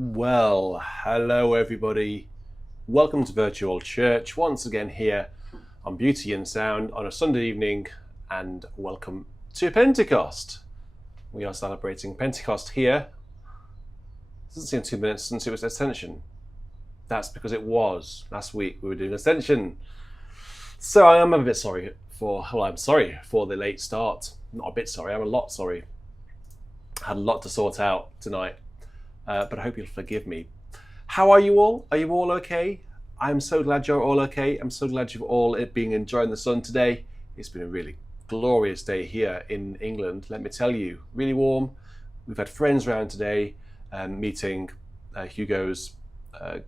Well, hello everybody. Welcome to Virtual Church once again here on Beauty and Sound on a Sunday evening, and welcome to Pentecost. We are celebrating Pentecost here. It doesn't seem 2 minutes since it was Ascension. That's because it was. Last week we were doing Ascension. So I am a bit sorry I'm sorry for the late start. Not a bit sorry, I'm a lot sorry. I had a lot to sort out tonight. But I hope you'll forgive me. How are you all? Are you all okay? I'm so glad you're all okay. I'm so glad you've all been enjoying the sun today. It's been a really glorious day here in England, let me tell you. Really warm. We've had friends around today, meeting Hugo's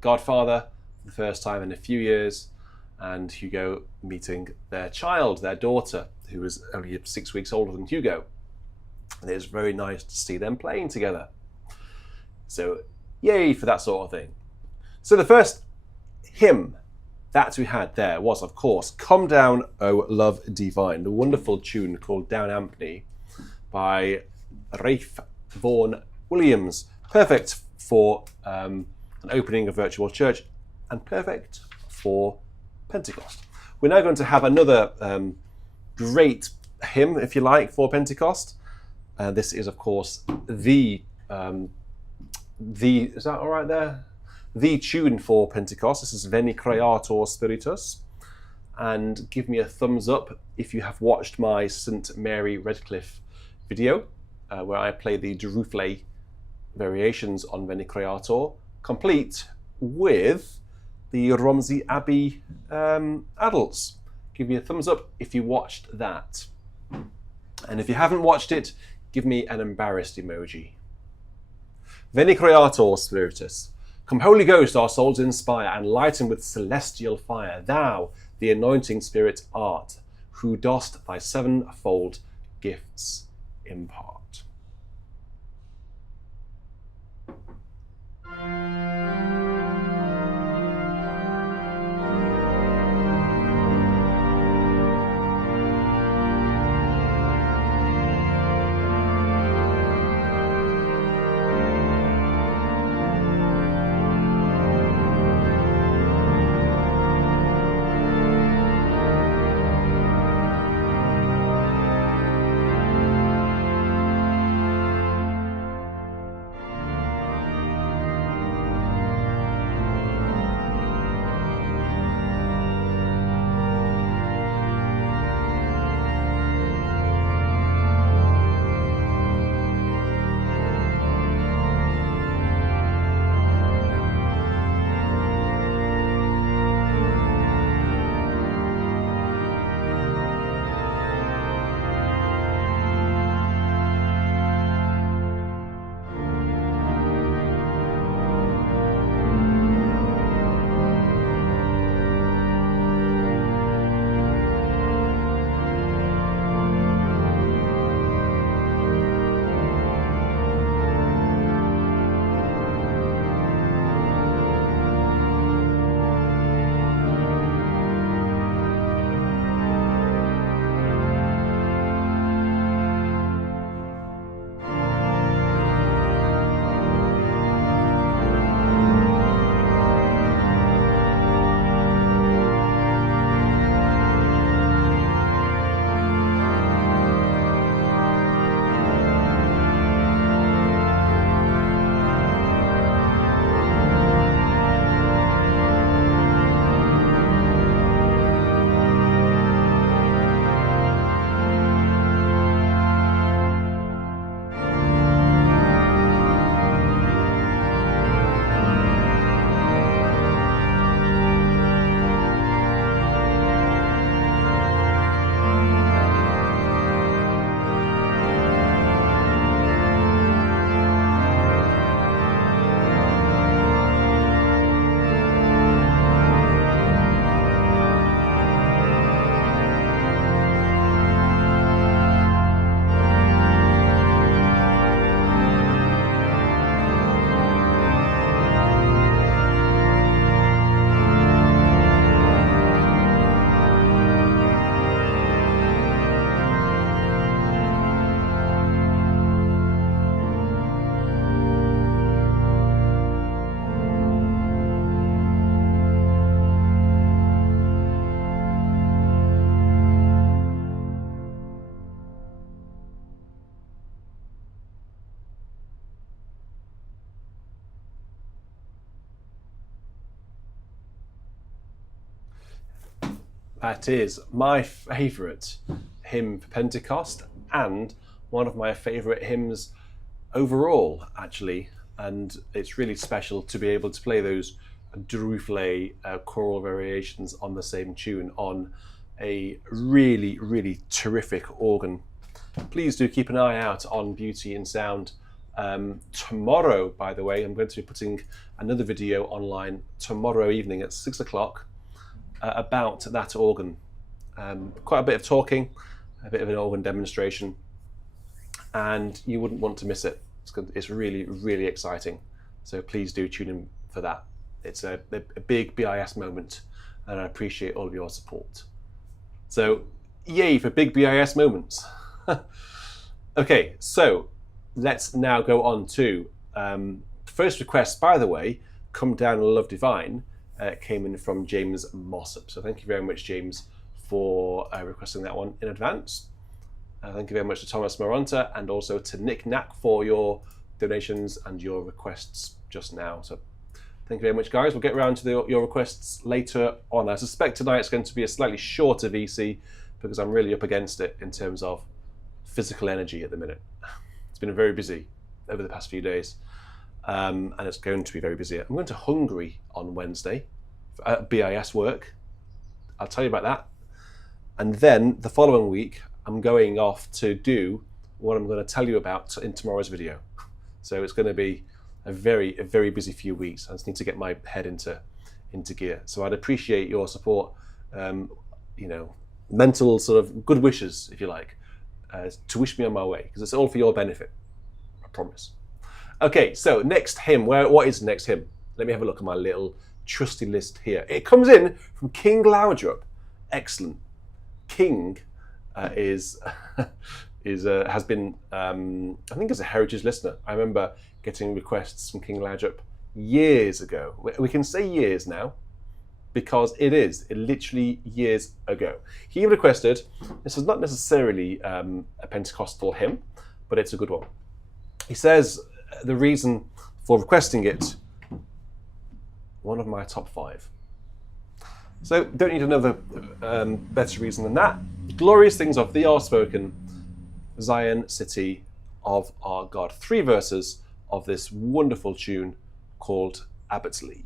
godfather for the first time in a few years, and Hugo meeting their child, their daughter, who was only 6 weeks older than Hugo. And it was very nice to see them playing together. So, yay for that sort of thing. So the first hymn that we had there was, of course, Come Down, O Love Divine, the wonderful tune called Down AMPNEY by Vaughan Williams. Perfect for an opening of Virtual Church and perfect for Pentecost. We're now going to have another great hymn, if you like, for Pentecost. This is, of course, is that all right there? The tune for Pentecost. This is Veni Creator Spiritus. And give me a thumbs up if you have watched my St. Mary Redcliffe video, where I play the Duruflé variations on Veni Creator, complete with the Romsey Abbey adults. Give me a thumbs up if you watched that. And if you haven't watched it, give me an embarrassed emoji. Veni Creator Spiritus. Come, Holy Ghost, our souls inspire, and lighten with celestial fire. Thou, the anointing Spirit, art, who dost thy sevenfold gifts impart. That is my favourite hymn for Pentecost and one of my favourite hymns overall, actually. And it's really special to be able to play those Drufle choral variations on the same tune on a really, really terrific organ. Please do keep an eye out on Beauty and Sound. Tomorrow, by the way, I'm going to be putting another video online tomorrow evening at 6 o'clock about that organ. Quite a bit of talking, a bit of an organ demonstration, and you wouldn't want to miss it. It's really, really exciting. So please do tune in for that. It's a big BIS moment, and I appreciate all of your support. So yay for big BIS moments. Okay, so let's now go on to first request, by the way, Come Down and Love Divine, came in from James Mossop. So thank you very much, James, for requesting that one in advance. Thank you very much to Thomas Maronta and also to Nick Knack for your donations and your requests just now. So thank you very much, guys. We'll get around to your requests later on. I suspect tonight's going to be a slightly shorter VC because I'm really up against it in terms of physical energy at the minute. It's been very busy over the past few days, and it's going to be very busy. I'm going to Hungary on Wednesday for BIS work. I'll tell you about that. And then the following week, I'm going off to do what I'm going to tell you about in tomorrow's video. So it's going to be a very busy few weeks. I just need to get my head into gear. So I'd appreciate your support, you know, mental sort of good wishes, if you like, to wish me on my way, because it's all for your benefit, I promise. Okay, so next hymn. What is the next hymn? Let me have a look at my little trusty list here. It comes in from King Laudrup. Excellent. King has been, I think, as a heritage listener. I remember getting requests from King Laudrup years ago. We can say years now, because it is literally years ago. He requested, this is not necessarily a Pentecostal hymn, but it's a good one. He says the reason for requesting it, one of my top 5. So don't need another better reason than that. Glorious things of thee are spoken, Zion, city of our God. 3 verses of this wonderful tune called ABBOTS LEIGH.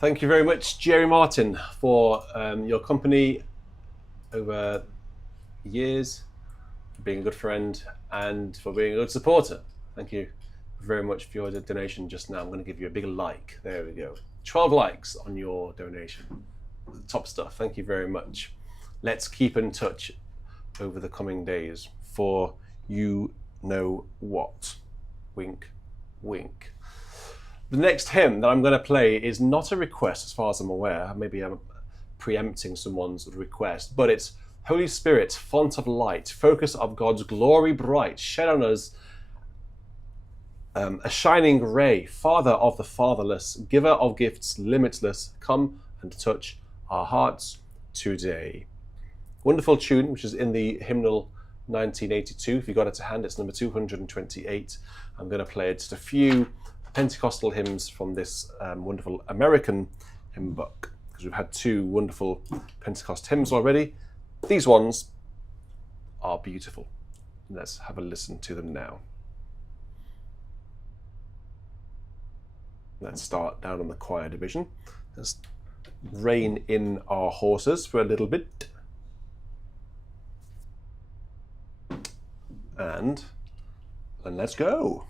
Thank you very much, Jerry Martin, for your company over years, for being a good friend, and for being a good supporter. Thank you very much for your donation just now. I'm going to give you a big like. There we go. 12 likes on your donation. Top stuff. Thank you very much. Let's keep in touch over the coming days for you know what. Wink, wink. The next hymn that I'm going to play is not a request as far as I'm aware. Maybe I'm preempting someone's request, but it's Holy Spirit, font of light, focus of God's glory bright, shed on us a shining ray, Father of the fatherless, giver of gifts limitless, come and touch our hearts today. Wonderful tune, which is in the hymnal 1982. If you got it to hand, it's number 228. I'm going to play just a few Pentecostal hymns from this wonderful American hymn book, because we've had two wonderful Pentecost hymns already. These ones are beautiful. Let's have a listen to them now. Let's start down on the choir division. Let's rein in our horses for a little bit. And then let's go.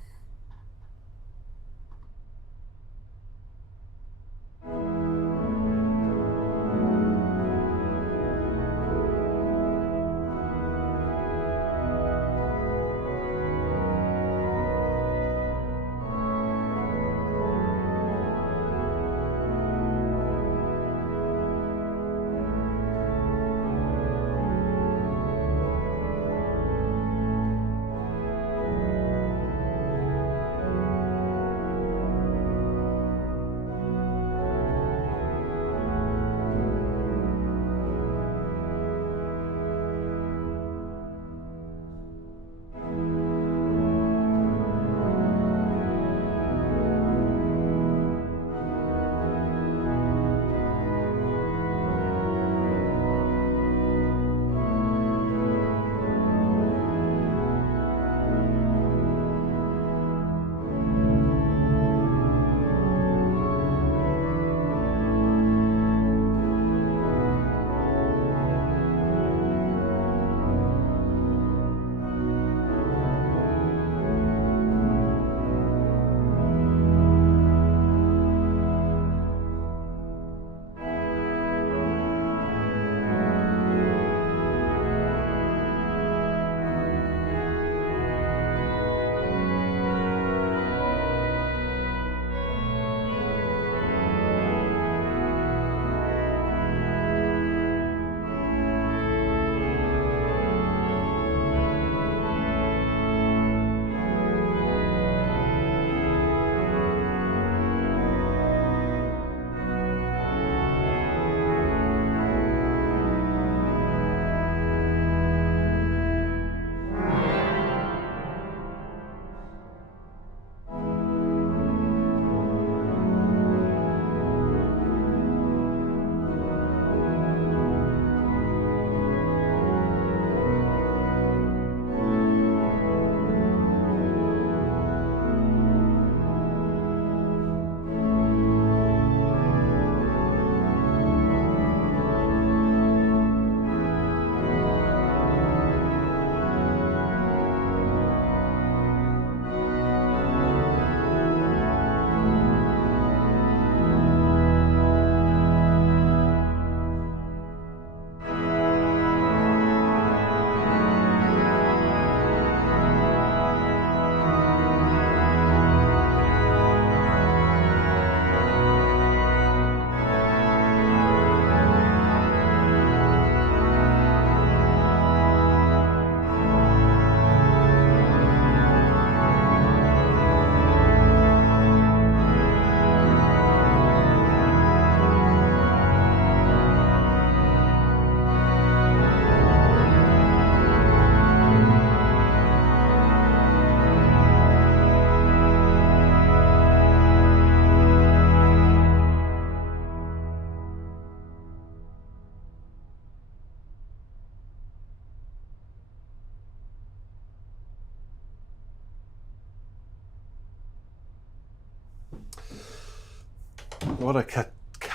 What a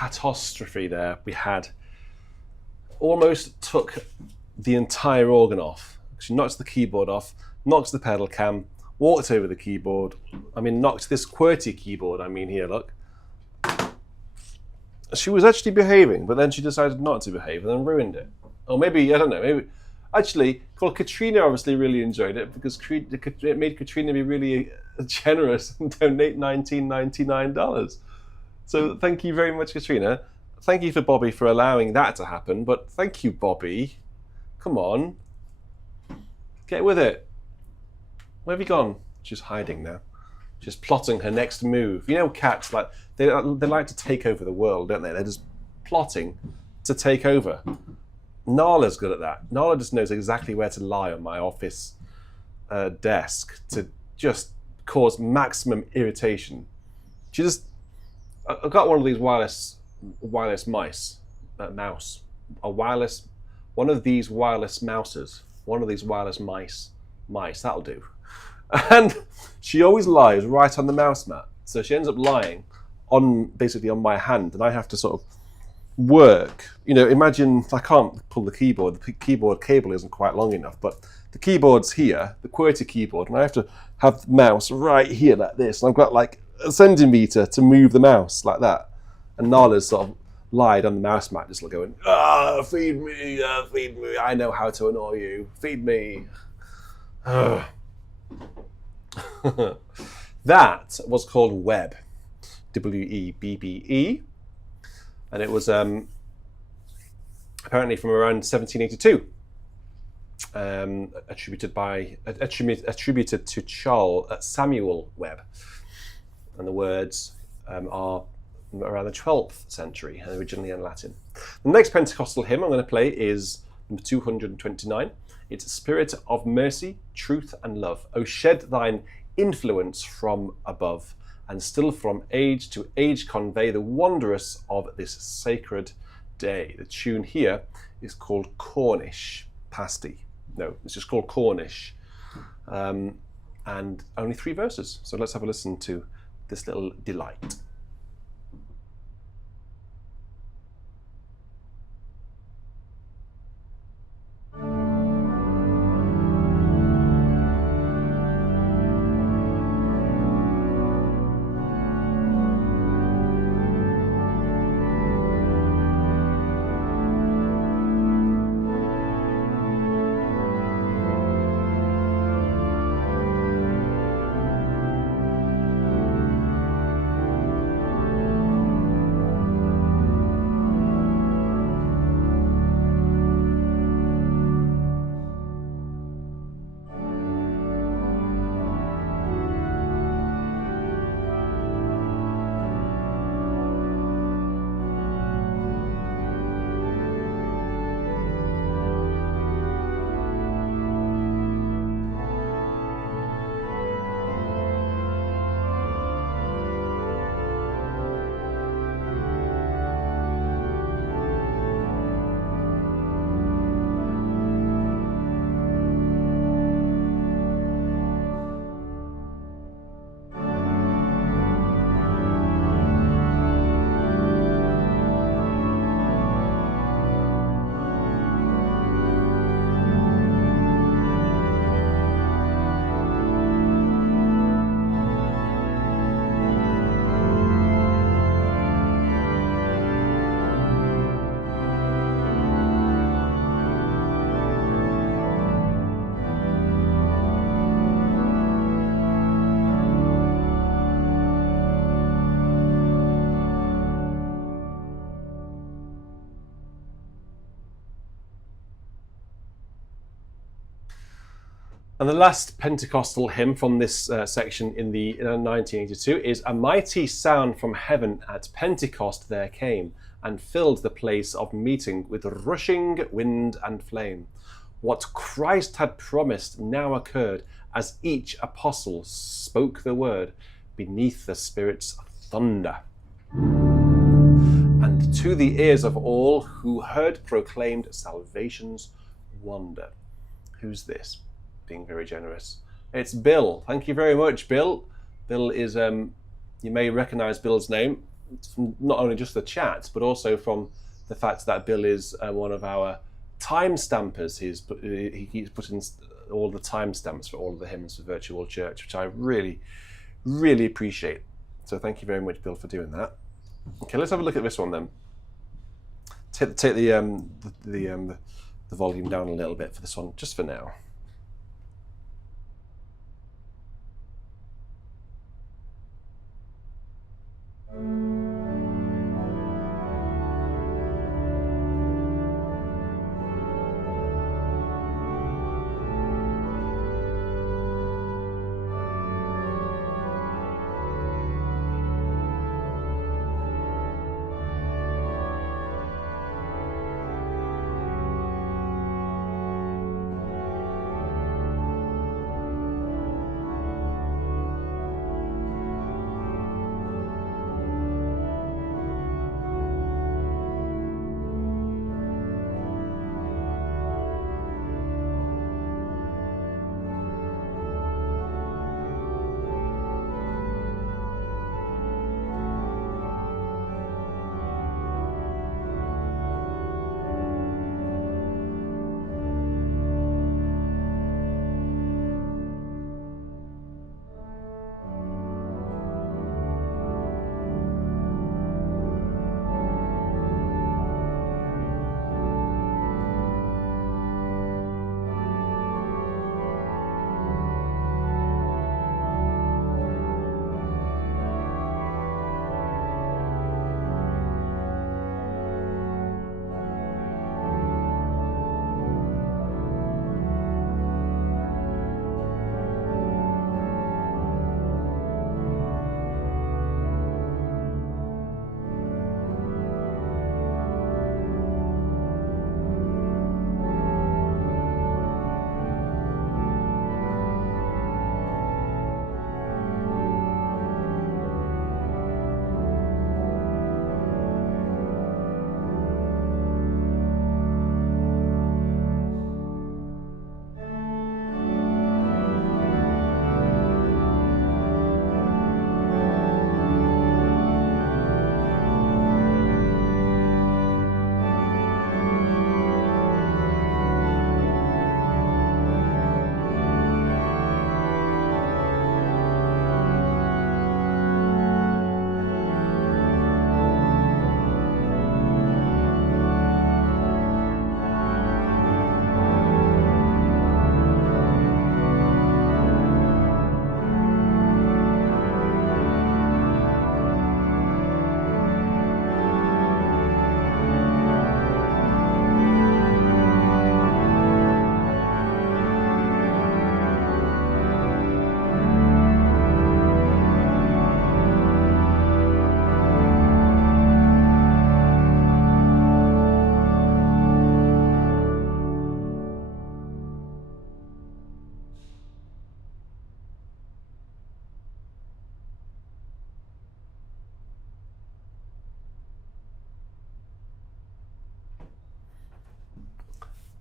catastrophe there. We had almost took the entire organ off. She knocked the keyboard off, knocked the pedal cam, walked over the keyboard. I mean, knocked this QWERTY keyboard. I mean, here, look. She was actually behaving, but then she decided not to behave and then ruined it. Or maybe, I don't know, maybe... Actually, well, Katrina obviously really enjoyed it because it made Katrina be really generous and donate $19.99. So thank you very much, Katrina. Thank you for Bobby for allowing that to happen, but thank you, Bobby. Come on. Get with it. Where have you gone? She's hiding now. She's plotting her next move. You know, cats, like they like to take over the world, don't they? They're just plotting to take over. Nala's good at that. Nala just knows exactly where to lie on my office desk to just cause maximum irritation. I've got one of these wireless mice, one of these wireless mouses, one of these wireless mice, that'll do. And she always lies right on the mouse mat. So she ends up lying basically on my hand, and I have to sort of work. You know, imagine I can't pull the keyboard cable isn't quite long enough, but the keyboard's here, the QWERTY keyboard, and I have to have the mouse right here like this, and I've got like a centimetre to move the mouse like that. And Nala's sort of lied on the mouse mat, just like going, feed me, I know how to annoy you, feed me. That was called WEBBE, W-E-B-B-E. And it was apparently from around 1782, attributed to Samuel Webb. And the words are around the 12th century, and originally in Latin. The next Pentecostal hymn I'm going to play is number 229. It's Spirit of Mercy, Truth and Love. O shed thine influence from above, and still from age to age convey the wondrous of this sacred day. The tune here is called Cornish Pasty. No, it's just called Cornish. And only 3 verses. So let's have a listen to this little delight. And the last Pentecostal hymn from this section in the 1982 is A mighty sound from heaven at Pentecost there came, and filled the place of meeting with rushing wind and flame. What Christ had promised now occurred, as each apostle spoke the word beneath the Spirit's thunder. And to the ears of all who heard proclaimed salvation's wonder. Who's this? Being very generous. It's Bill. Thank you very much, Bill. Bill is, you may recognize Bill's name. not only just the chat, but also from the fact that Bill is one of our time stampers. He keeps putting all the timestamps for all of the hymns for Virtual Church, which I really, really appreciate. So thank you very much, Bill, for doing that. Okay, let's have a look at this one then. Take the volume down a little bit for this one, just for now.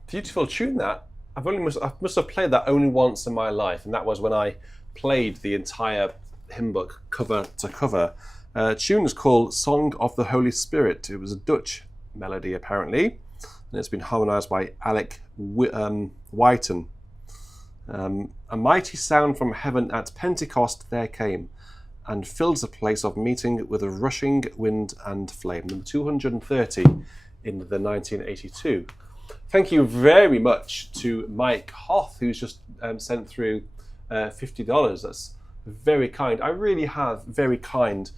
Beautiful tune that. I must have played that only once in my life, and that was when I played the entire hymn book cover to cover. Tune is called Song of the Holy Spirit. It was a Dutch melody apparently, and it's been harmonised by Alec Whiten. A mighty sound from heaven at Pentecost there came, and filled the place of meeting with a rushing wind and flame. Number 230 in the 1982. Thank you very much to Mike Hoth, who's just sent through $50. That's very kind. I really have very kind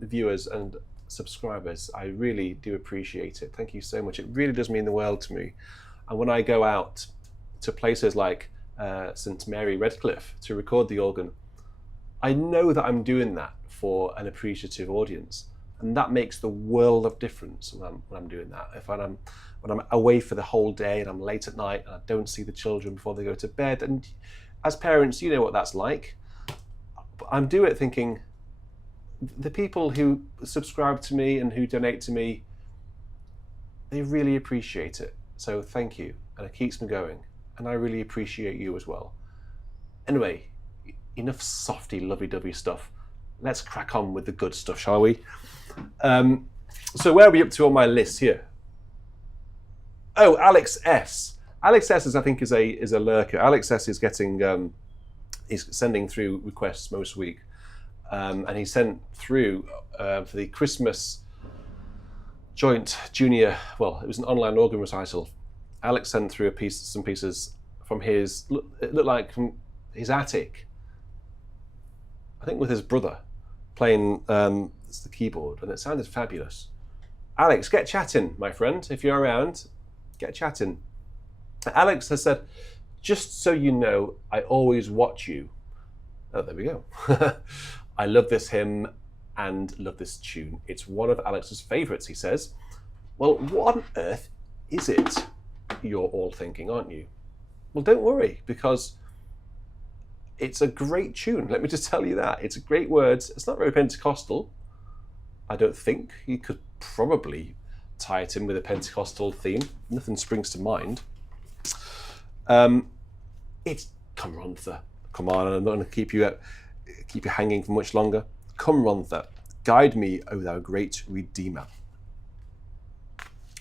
viewers and subscribers. I really do appreciate it. Thank you so much. It really does mean the world to me. And when I go out to places like St Mary Redcliffe to record the organ, I know that I'm doing that for an appreciative audience, and that makes the world of difference when I'm doing that. When I'm away for the whole day and I'm late at night and I don't see the children before they go to bed, and as parents, you know what that's like. I'm doing it thinking, the people who subscribe to me and who donate to me, they really appreciate it. So thank you, and it keeps me going, and I really appreciate you as well. Anyway, enough softy lovey-dovey stuff. let's crack on with the good stuff, shall we? So where are we up to on my list here? Oh, Alex S. Alex S is, I think, is a lurker. Alex S is getting he's sending through requests most week, and he sent through for the Christmas joint junior. Well, it was an online organ recital. Alex sent through some pieces from his. It looked like from his attic. I think with his brother playing the keyboard, and it sounded fabulous. Alex, get chatting, my friend. If you're around, get chatting. Alex has said, just so you know, I always watch you. Oh, there we go. I love this hymn and love this tune. It's one of Alex's favourites, he says. Well, what on earth is it? You're all thinking, aren't you? Well, don't worry, because it's a great tune. Let me just tell you that. It's great words. It's not very Pentecostal, I don't think. You could probably tie it in with a Pentecostal theme. Nothing springs to mind. It's Come Rhondda. Come on, I'm not going to keep you hanging for much longer. Come Rhondda, guide me, O thou great Redeemer.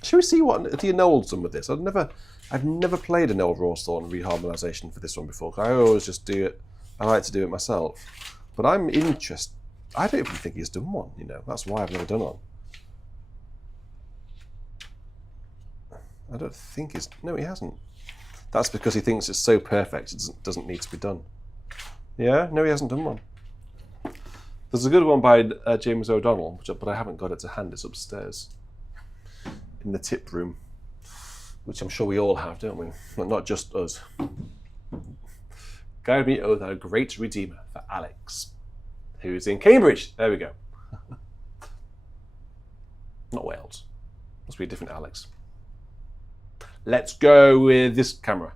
Shall we see what the Noel's done with this? I've never played a Noel Rawsthorne reharmonisation for this one before. I always just do it. I like to do it myself, but I'm interested. I don't even think he's done one. You know, that's why I've never done one. I don't think he's. No, he hasn't. That's because he thinks it's so perfect it doesn't need to be done. Yeah, no, he hasn't done one. There's a good one by James O'Donnell, but I haven't got it to hand. It's upstairs in the tip room, which I'm sure we all have, don't we? Well, not just us. Guide me, O thou great Redeemer, for Alex, who's in Cambridge. There we go. Not Wales. Must be a different Alex. Let's go with this camera.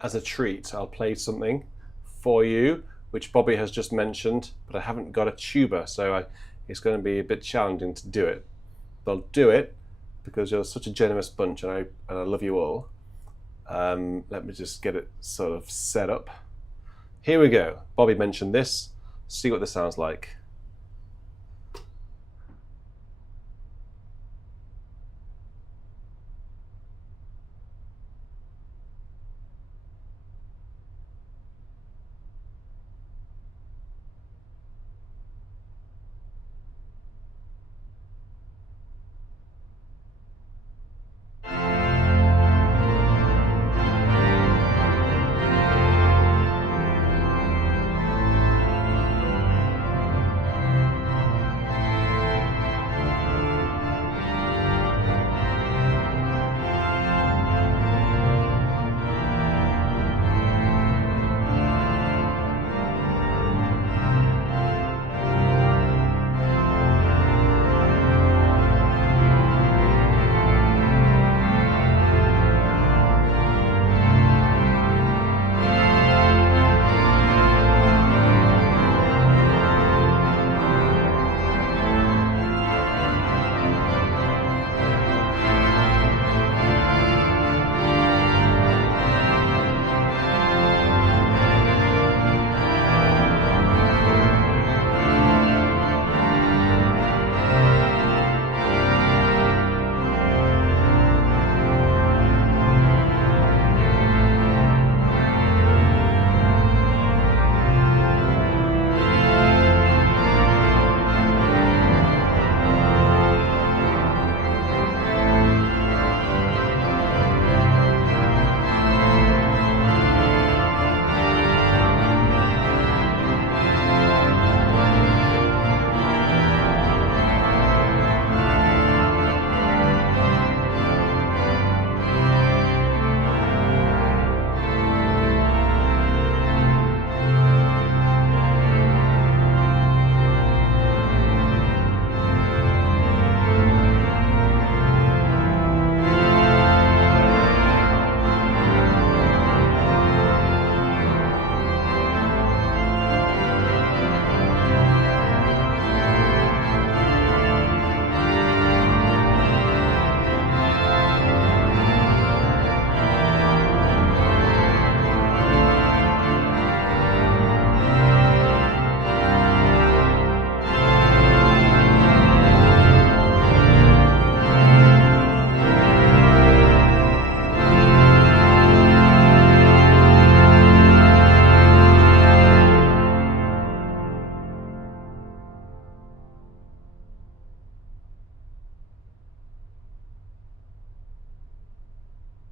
as a treat, I'll play something for you, which Bobby has just mentioned, but I haven't got a tuba, so it's going to be a bit challenging to do it. But I'll do it because you're such a generous bunch, and I love you all. Let me just get it sort of set up. Here we go. Bobby mentioned this. See what this sounds like.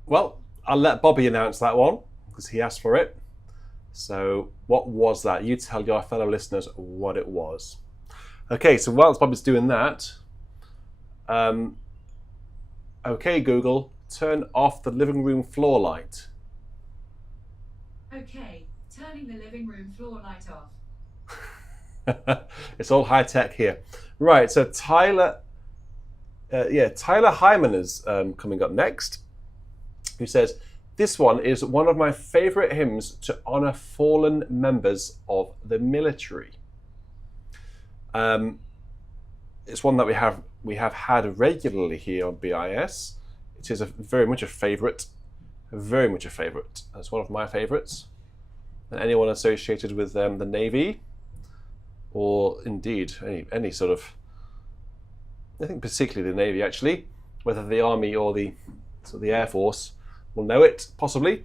Well, I'll let Bobby announce that one because he asked for it. So what was that? You tell your fellow listeners what it was. Okay, so whilst Bobby's doing that, okay, Google, turn off the living room floor light. Okay, turning the living room floor light off. It's all high tech here. Right, so Tyler Hyman is coming up next, who says, this one is one of my favorite hymns to honor fallen members of the military. It's one that we have had regularly here on BIS. It is very much a favorite. It's one of my favorites. And anyone associated with the Navy, or indeed any sort of, I think particularly the Navy actually, whether the Army or the Air Force, will know it, possibly.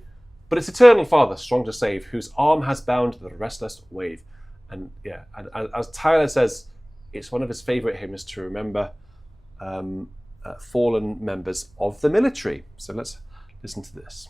But it's Eternal Father, strong to save, whose arm has bound the restless wave. And yeah, and as Tyler says, it's one of his favourite hymns to remember fallen members of the military. So let's listen to this.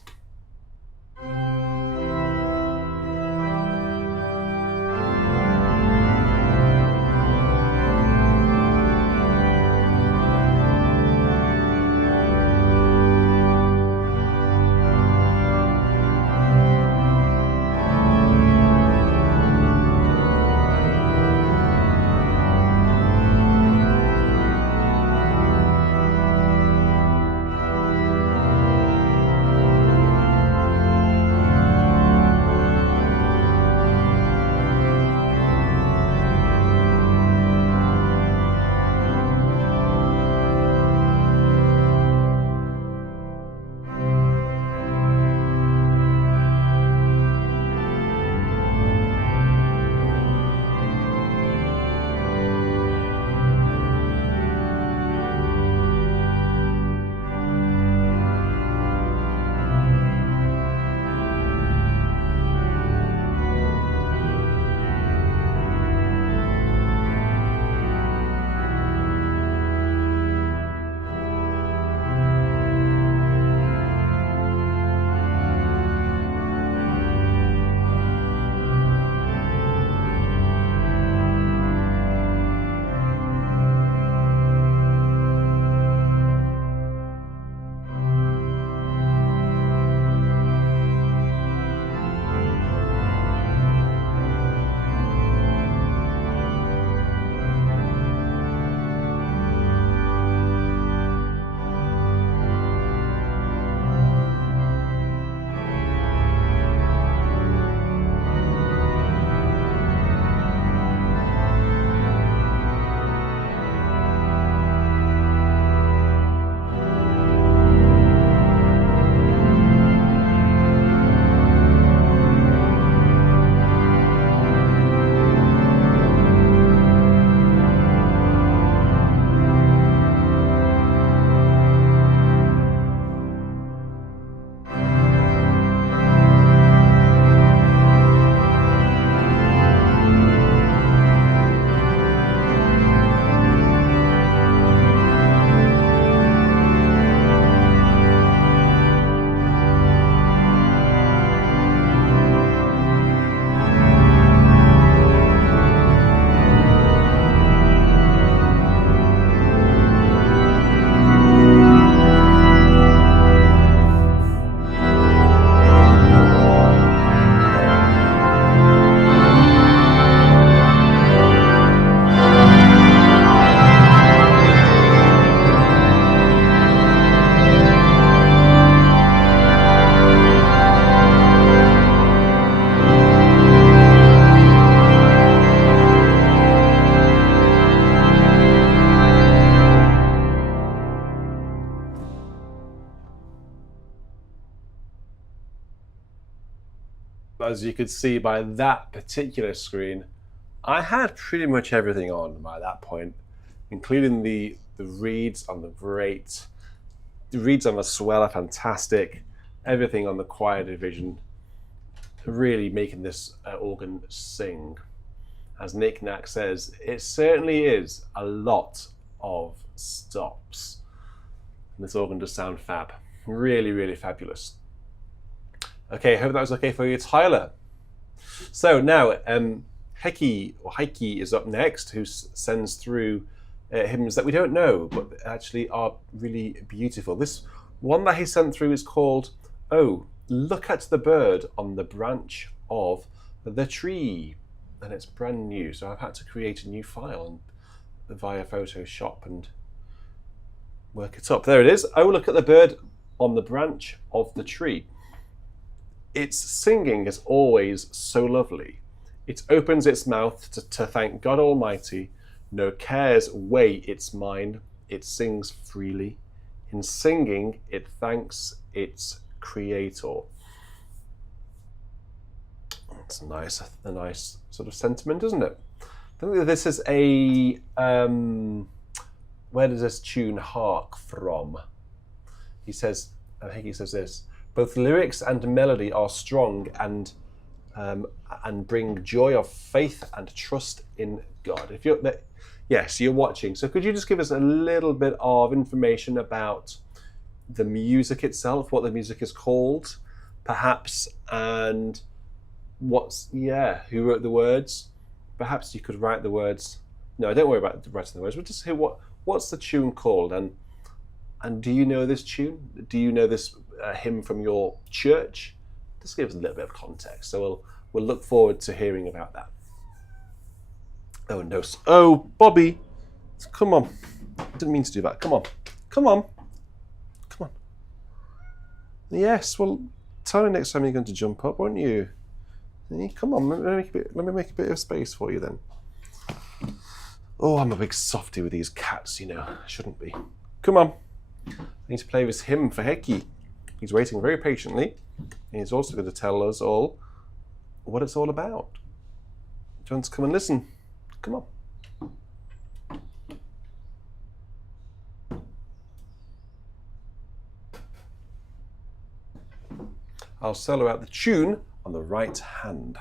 as you could see by that particular screen, I had pretty much everything on by that point, including the reeds on the great. The reeds on the swell are fantastic. Everything on the choir division, really making this organ sing. As Nick Nack says, it certainly is a lot of stops. And this organ does sound fab. Really, really fabulous. Okay, hope that was okay for you, Tyler. So now, Heike is up next, who sends through hymns that we don't know, but actually are really beautiful. This one that he sent through is called, "Oh, Look at the Bird on the Branch of the Tree." And it's brand new, so I've had to create a new file via Photoshop and work it up. There it is. "Oh, look at the bird on the branch of the tree." Its singing is always so lovely. It opens its mouth to thank God Almighty. No cares weigh its mind. It sings freely. In singing, it thanks its Creator. It's a nice sort of sentiment, isn't it? I think that this is a where does this tune hark from? He says, I think he says this: both lyrics and melody are strong and bring joy of faith and trust in God. If you're yes, you're watching. So could you just give us a little bit of information about the music itself, what the music is called, perhaps, and who wrote the words? Perhaps you could write the words. No, don't worry about writing the words. We'll just hear what's the tune called, and do you know this tune? Do you know this hymn from your church? Just give us a little bit of context. So we'll look forward to hearing about that. Oh no! Oh, Bobby, come on! Didn't mean to do that. Come on! Come on! Come on! Yes. Well, tell me next time you're going to jump up, won't you? Come on, let me make a bit of space for you then. Oh, I'm a big softy with these cats, you know. I shouldn't be. Come on. I need to play this hymn for Hecky. He's waiting very patiently. And he's also going to tell us all what it's all about. Do you want to come and listen? Come on. I'll solo out the tune on the right hand.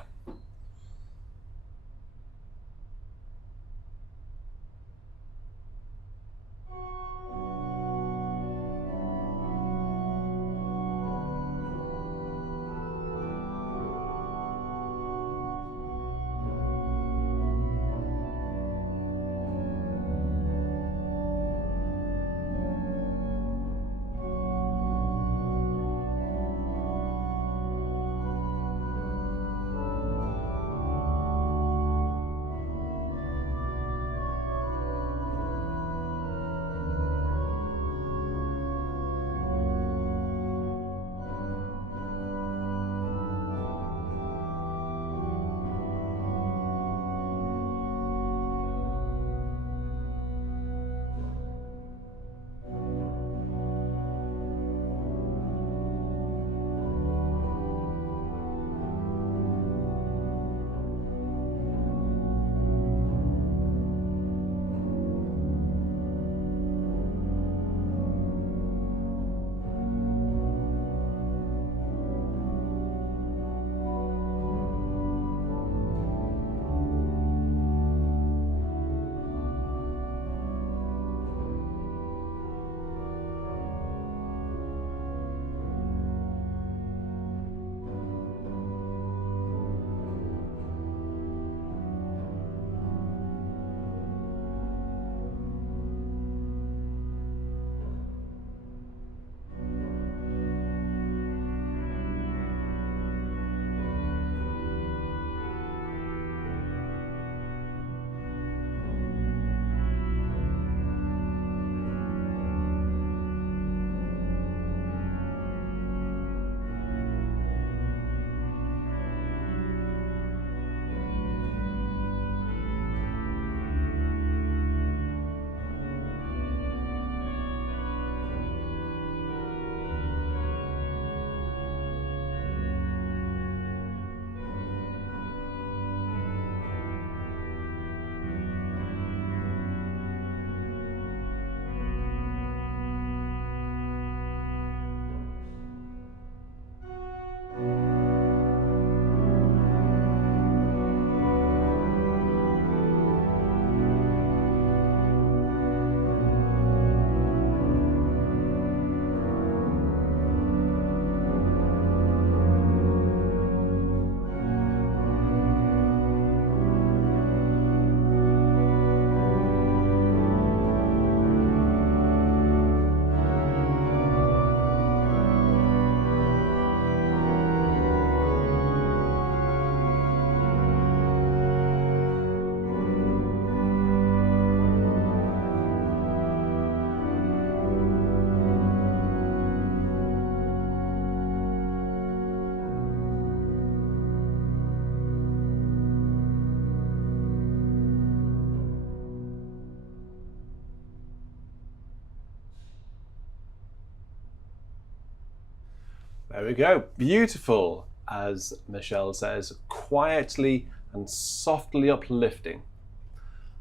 There we go. Beautiful, as Michelle says, quietly and softly uplifting.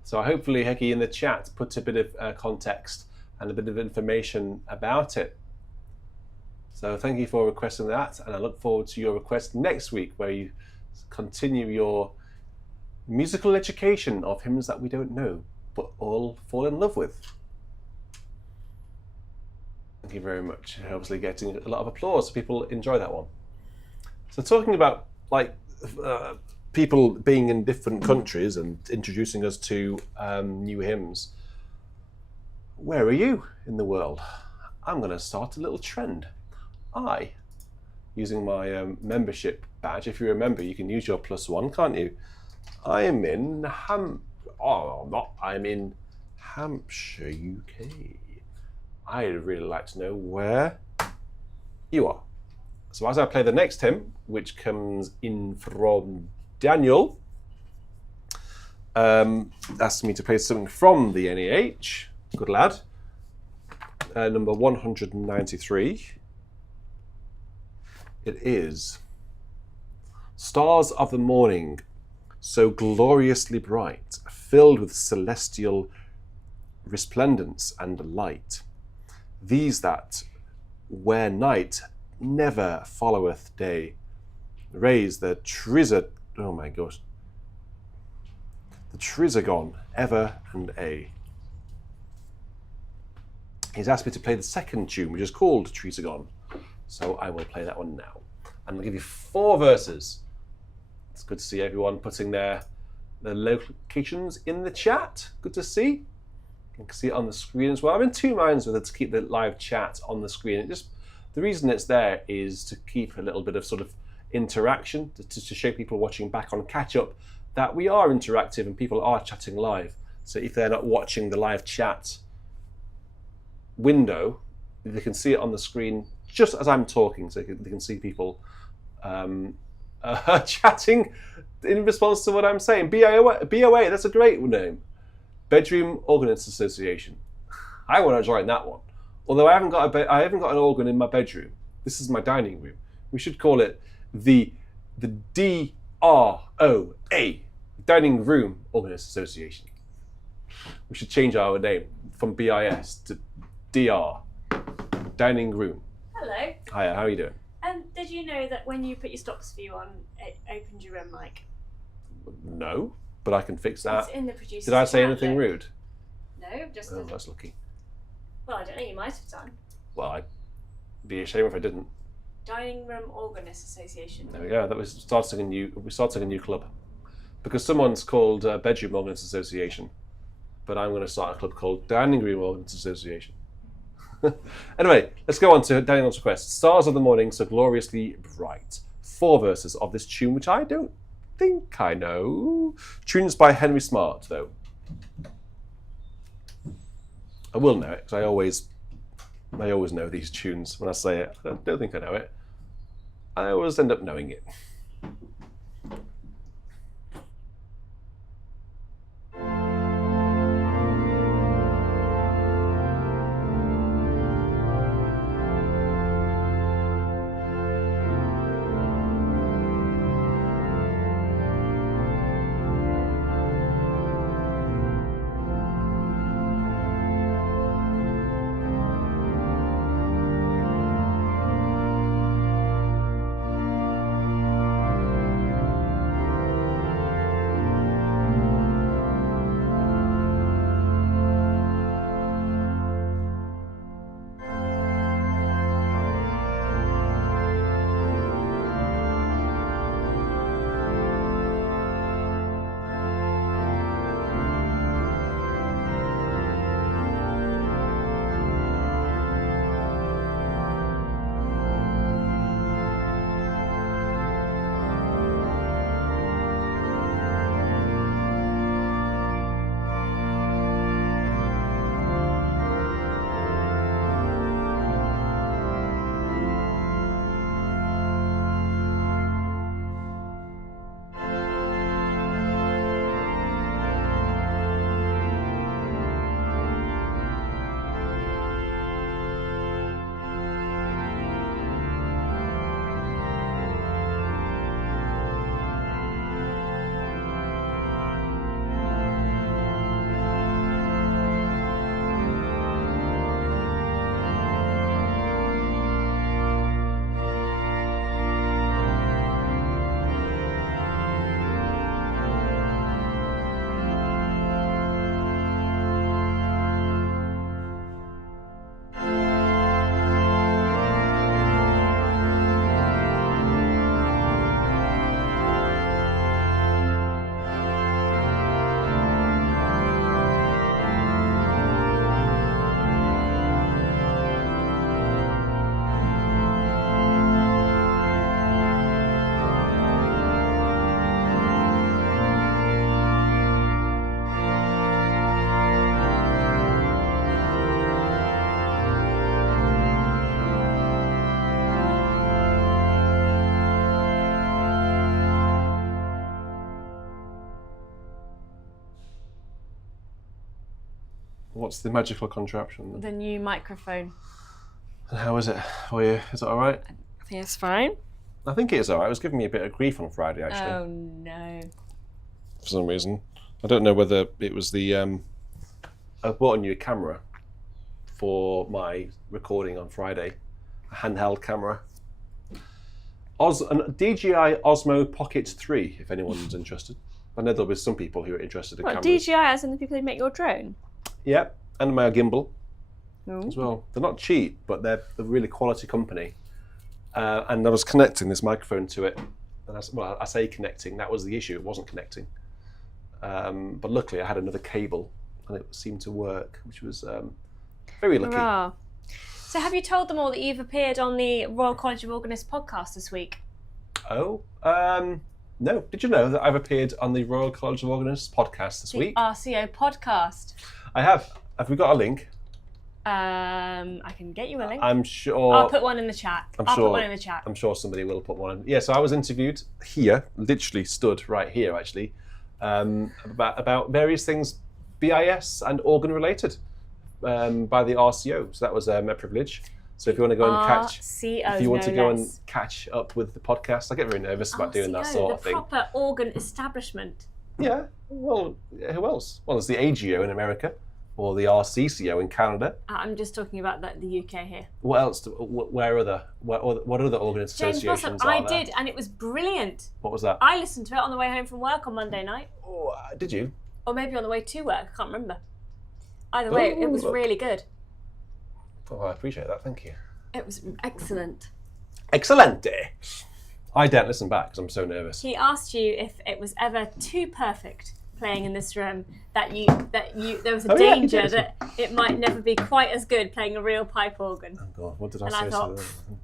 So hopefully Heki in the chat puts a bit of context and a bit of information about it. So thank you for requesting that, and I look forward to your request next week, where you continue your musical education of hymns that we don't know, but all fall in love with. Thank you very much. Obviously getting a lot of applause, so people enjoy that one. So talking about like people being in different countries and introducing us to new hymns, where are you in the world? I'm going to start a little trend. Using my membership badge, if you're a member, you can use your +1, can't you? I'm in I'm in Hampshire, UK. I'd really like to know where you are. So as I play the next hymn, which comes in from Daniel, asked me to play something from the NEH. Good lad. Number 193. It is Stars of the morning, so gloriously bright, filled with celestial resplendence and light. These that, where night never followeth day, raise the Trisagion ever and aye. He's asked me to play the second tune, which is called Trisagion. So I will play that one now. And I'll give you 4 verses. It's good to see everyone putting their locations in the chat. Good to see. You can see it on the screen as well. I'm in 2 minds whether to keep the live chat on the screen. The reason it's there is to keep a little bit of sort of interaction, to show people watching back on catch up that we are interactive and people are chatting live. So if they're not watching the live chat window, they can see it on the screen just as I'm talking, so they can see people chatting in response to what I'm saying. BOA, that's a great name. Bedroom Organists Association. I want to join that one. Although I haven't got an organ in my bedroom. This is my dining room. We should call it the DROA, Dining Room Organists Association. We should change our name from BIS to DR, Dining Room. Hello. Hiya, how are you doing? Did you know that when you put your stocks view on, it opened your room mic? No, but I can fix that. It's in the producer's Did I say chat, anything look. rude? No, just. Oh, that's lucky. Well, I don't know. You might have done. Well, I'd be ashamed if I didn't. Dining Room Organists Association. There we go. We're starting a new club, because someone's called Bedroom Organists Association, but I'm going to start a club called Dining Room Organists Association. Anyway, let's go on to Daniel's request. Stars of the morning, so gloriously bright. 4 verses of this tune, which I don't think I know. Tunes by Henry Smart, though. I will know it, because I always know these tunes when I say it. I don't think I know it. I always end up knowing it. What's the magical contraption? The new microphone. And how is it for you? Is it all right? I think it's fine. I think it is all right. It was giving me a bit of grief on Friday, actually. Oh, no. For some reason. I don't know whether it was the... I bought a new camera for my recording on Friday. A handheld camera. A DJI Osmo Pocket 3, if anyone's interested. I know there'll be some people who are interested in What, cameras. DJI as in the people who make your drone? Yep, and my gimbal Ooh. as well. They're not cheap, but they're a really quality company. And I was connecting this microphone to it. And I say connecting, that was the issue. It wasn't connecting. But luckily I had another cable and it seemed to work, which was very lucky. Hurrah. So have you told them all that you've appeared on the Royal College of Organists podcast this week? Oh, no. Did you know that I've appeared on the Royal College of Organists podcast this week? RCO podcast. I have. Have we got a link? I can get you a link. I'm sure. I'll put one in the chat. I'll put one in the chat. I'm sure somebody will put one in. Yeah, so I was interviewed here, literally stood right here actually, about various things BIS and organ related by the RCO. So that was a privilege. So if you want to go and catch up with the podcast, I get very nervous about doing that sort of thing. The proper organ establishment. Yeah. Well, who else? Well, there's the AGO in America, or the RCCO in Canada. I'm just talking about the UK here. What else? What other organ associations James Blossom, are I there? did, and it was brilliant. What was that? I listened to it on the way home from work on Monday night. Oh, did you? Or maybe on the way to work, I can't remember. Either way, it was really good. Oh, I appreciate that, thank you. It was excellent. Excellente! I don't listen back because I'm so nervous. He asked you if it was ever too perfect playing in this room, that there was a danger that it might never be quite as good playing a real pipe organ. Oh God, what did I And say I thought, to them?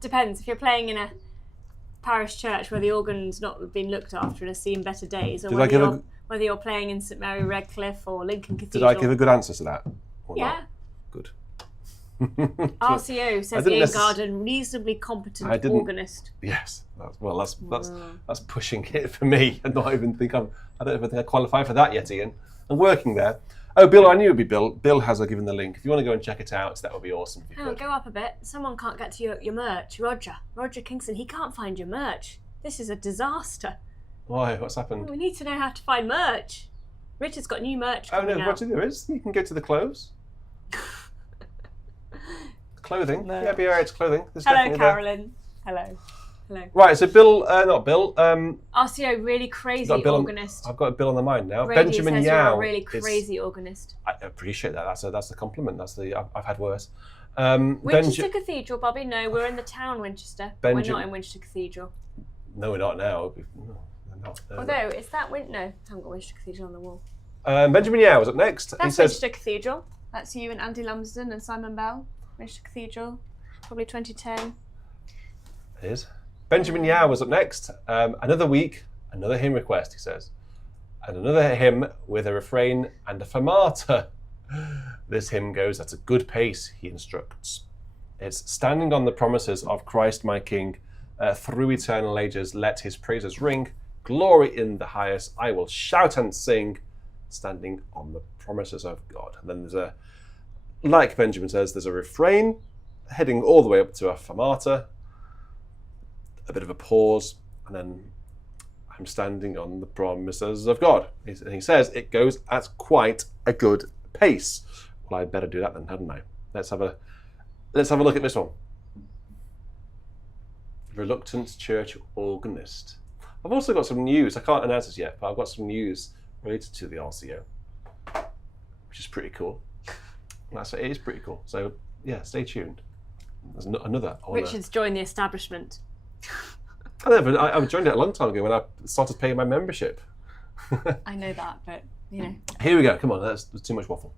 Depends. If you're playing in a parish church where the organ's not been looked after and has seen better days, or whether you're playing in St Mary Redcliffe or Lincoln Cathedral. Did I give a good answer to that? Or Yeah. Not? Good. RCO says Ian Garden, reasonably competent organist. Yes. That's pushing it for me. I don't even think I qualify for that yet, Ian. I'm working there. Oh, Bill, I knew it would be Bill. Bill has given the link. If you want to go and check it out, that would be awesome. If you could. Go up a bit. Someone can't get to your merch. Roger Kingston, he can't find your merch. This is a disaster. Why? What's happened? We need to know how to find merch. Richard's got new merch coming out. What there is? You can go to the clothes. Clothing. No. Yeah, BRH clothing. There's Hello, Carolyn. Hello. Right, so Bill, not Bill. RCO, really crazy organist. I've got a Bill on the mind now. Brady Benjamin says Yao. You're a really crazy organist. I appreciate that. That's a compliment. I've had worse. Winchester Cathedral, Bobby. No, we're in the town, Winchester. We're not in Winchester Cathedral. No, we're not now. Although, is that no, I haven't got Winchester Cathedral on the wall. Benjamin Yao is up next. That's Winchester Cathedral. That's you and Andy Lumsden and Simon Bell. Winchester Cathedral, probably 2010. It is. Benjamin Yao was up next. Another week, another hymn request, he says. And another hymn with a refrain and a fermata. This hymn goes at a good pace, he instructs. It's standing on the promises of Christ my King. Through eternal ages, let his praises ring. Glory in the highest, I will shout and sing. Standing on the promises of God. And then there's like Benjamin says, there's a refrain heading all the way up to a fermata, a bit of a pause, and then I'm standing on the promises of God. And he says it goes at quite a good pace. Well, I'd better do that then, hadn't I? Let's have a look at this one. Reluctant church organist. I've also got some news. I can't announce this yet, but I've got some news related to the RCO, which is pretty cool. It is pretty cool. So yeah, stay tuned. There's another. Richard's joined the establishment. I joined it a long time ago when I started paying my membership. I know that, but you know. Here we go. Come on, that's too much waffle.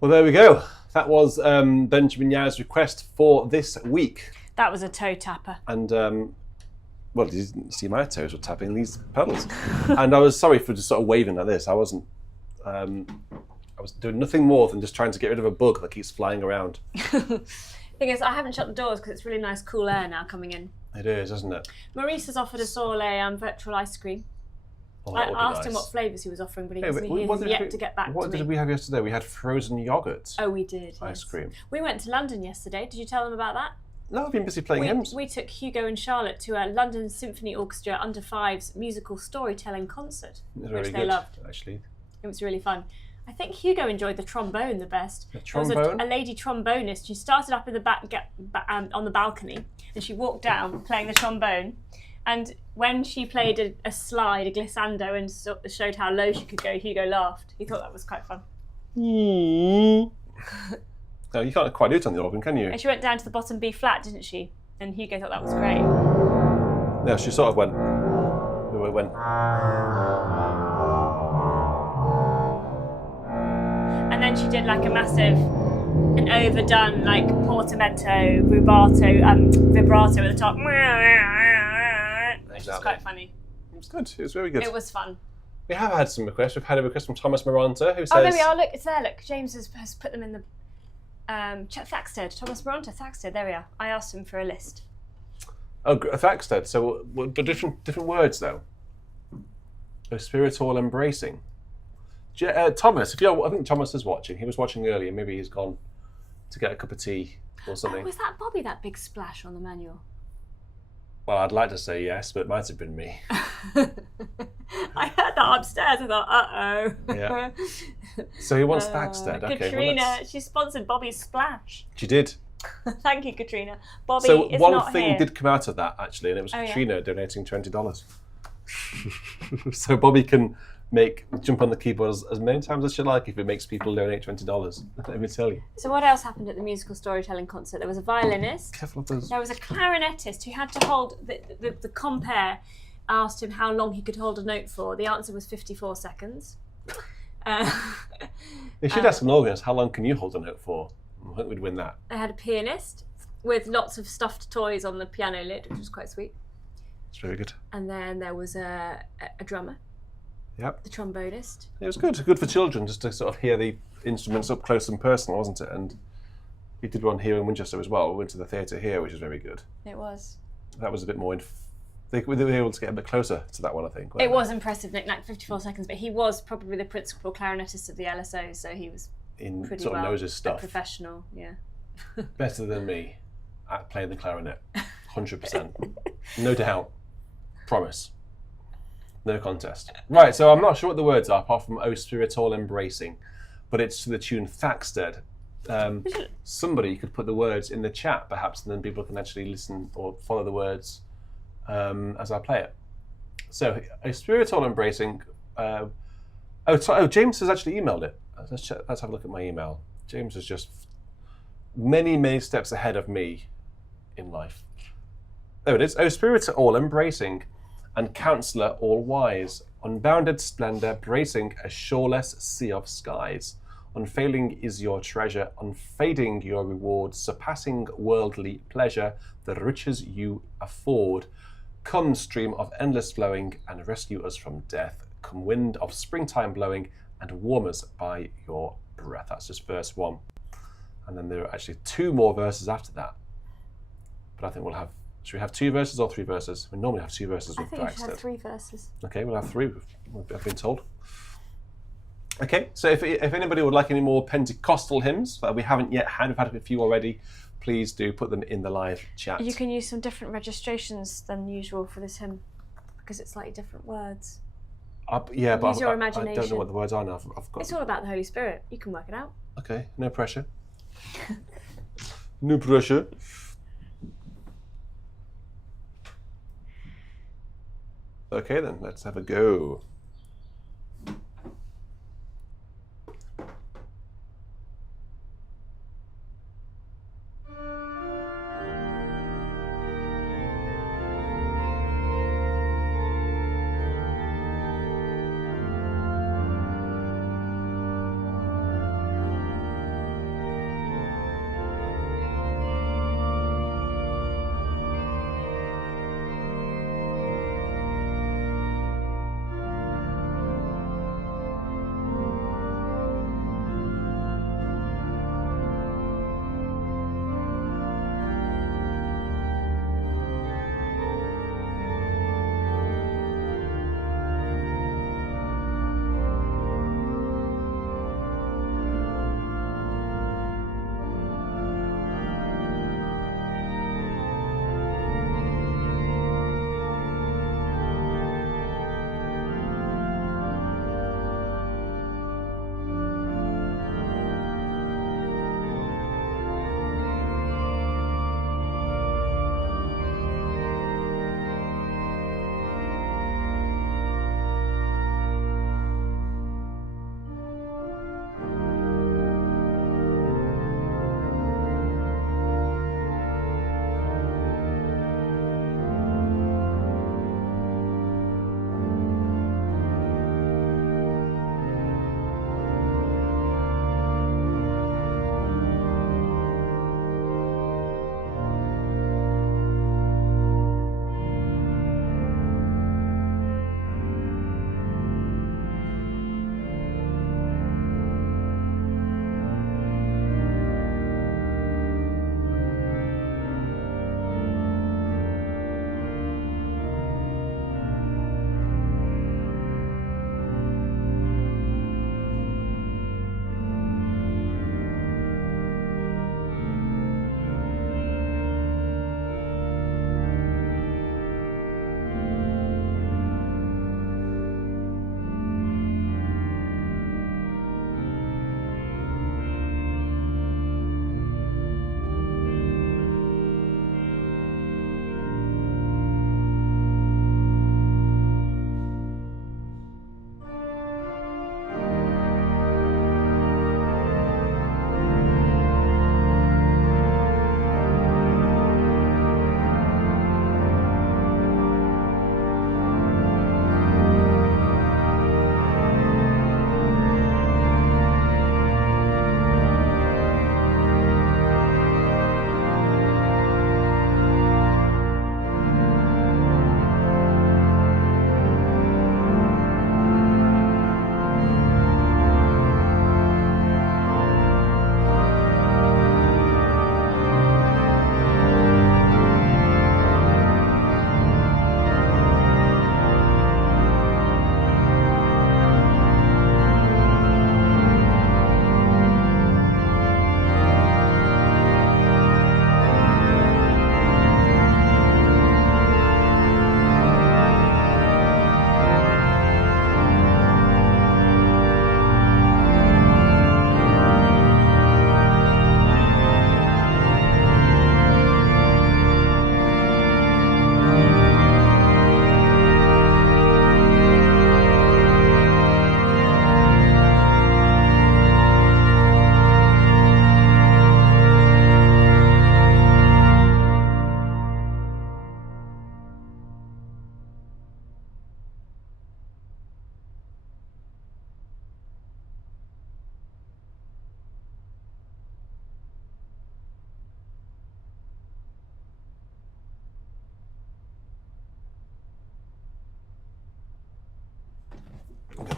Well, there we go. That was Benjamin Yau's request for this week. That was a toe tapper. And, well, you didn't see my toes were tapping these pedals. And I was sorry for just sort of waving like this. I wasn't, I was doing nothing more than just trying to get rid of a bug that keeps flying around. Thing is, I haven't shut the doors because it's really nice cool air now coming in. It is, isn't it? Maurice has offered us all a virtual ice cream. Oh, I asked him what flavours he was offering, but he hasn't yet to get back to me. What did we have yesterday? We had frozen yoghurt. Oh, we did. Ice cream. We went to London yesterday. Did you tell them about that? No, I've been busy playing hymns. We took Hugo and Charlotte to a London Symphony Orchestra under fives musical storytelling concert, which they loved. Actually. It was really fun. I think Hugo enjoyed the trombone the best. The trombone? There was a lady trombonist. She started up in the back on the balcony, and she walked down playing the trombone. And when she played a slide, a glissando, and showed how low she could go, Hugo laughed. He thought that was quite fun. No, you can't quite do it on the organ, can you? And she went down to the bottom B flat, didn't she? And Hugo thought that was great. No, she sort of went. And then she did like a massive, an overdone like portamento, vibrato at the top. Which was quite funny. It was good. It was very good. It was fun. We have had some requests. We've had a request from Thomas Moranta who says... Oh, there we are. Look, it's there. Look, James has put them in the... THAXTED. Thomas Moranta, THAXTED. There we are. I asked him for a list. Oh, THAXTED. So, but different words, though. A spirit all embracing. Thomas, I think Thomas is watching. He was watching earlier. Maybe he's gone to get a cup of tea or something. Oh, was that Bobby, that big splash on the manual? Well, I'd like to say yes, but it might have been me. I heard that upstairs. I thought, uh-oh. Yeah. So he wants THAXTED. Okay, Katrina, she sponsored Bobby's splash. She did. Thank you, Katrina. Bobby so is one not thing here. did come out of that, actually, and it was Katrina donating $20. So Bobby can jump on the keyboard as many times as she like if it makes people donate $20. Let me tell you. So what else happened at the musical storytelling concert? There was a violinist. Careful of those. There was a clarinetist who had to hold the compere asked him how long he could hold a note for. The answer was 54 seconds. They should ask an organist, how long can you hold a note for? I think we'd win that. They had a pianist with lots of stuffed toys on the piano lid, which was quite sweet. It's very good. And then there was a drummer. Yep. The trombonist. It was good. Good for children just to sort of hear the instruments up close and personal, wasn't it? And we did one here in Winchester as well. We went to the theatre here, which was very good. It was. That was a bit more... They were able to get a bit closer to that one, I think. It was impressive, Nick, like 54 seconds, but he was probably the principal clarinetist of the LSO, so he was pretty sort of well knows his stuff. a professional, yeah. Better than me at playing the clarinet, 100%. No doubt. Promise. No contest. Right, so I'm not sure what the words are, apart from O Spirit All Embracing, but it's to the tune THAXTED. Somebody could put the words in the chat, perhaps, and then people can actually listen or follow the words as I play it. So, A Spirit All Embracing. James has actually emailed it. Let's have a look at my email. James is just many, many steps ahead of me in life. There it is. O Spirit All Embracing, and Counsellor all wise, unbounded splendour, bracing a shoreless sea of skies. Unfailing is your treasure, unfading your reward, surpassing worldly pleasure, the riches you afford. Come, stream of endless flowing, and rescue us from death. Come, wind of springtime blowing, and warm us by your breath. That's just verse 1. And then there are actually 2 more verses after that. But I think we'll have... Should we have 2 verses or 3 verses? We normally have 2 verses with THAXTED. I think we should have 3 verses. Okay, we'll have 3, I've been told. Okay, so if anybody would like any more Pentecostal hymns that we haven't yet had, we've had a few already, please do put them in the live chat. You can use some different registrations than usual for this hymn, because it's slightly different words. Yeah, but use your I imagination. don't know what the words are now. I've got... It's all about the Holy Spirit. You can work it out. Okay, no pressure. No pressure. Okay then, let's have a go.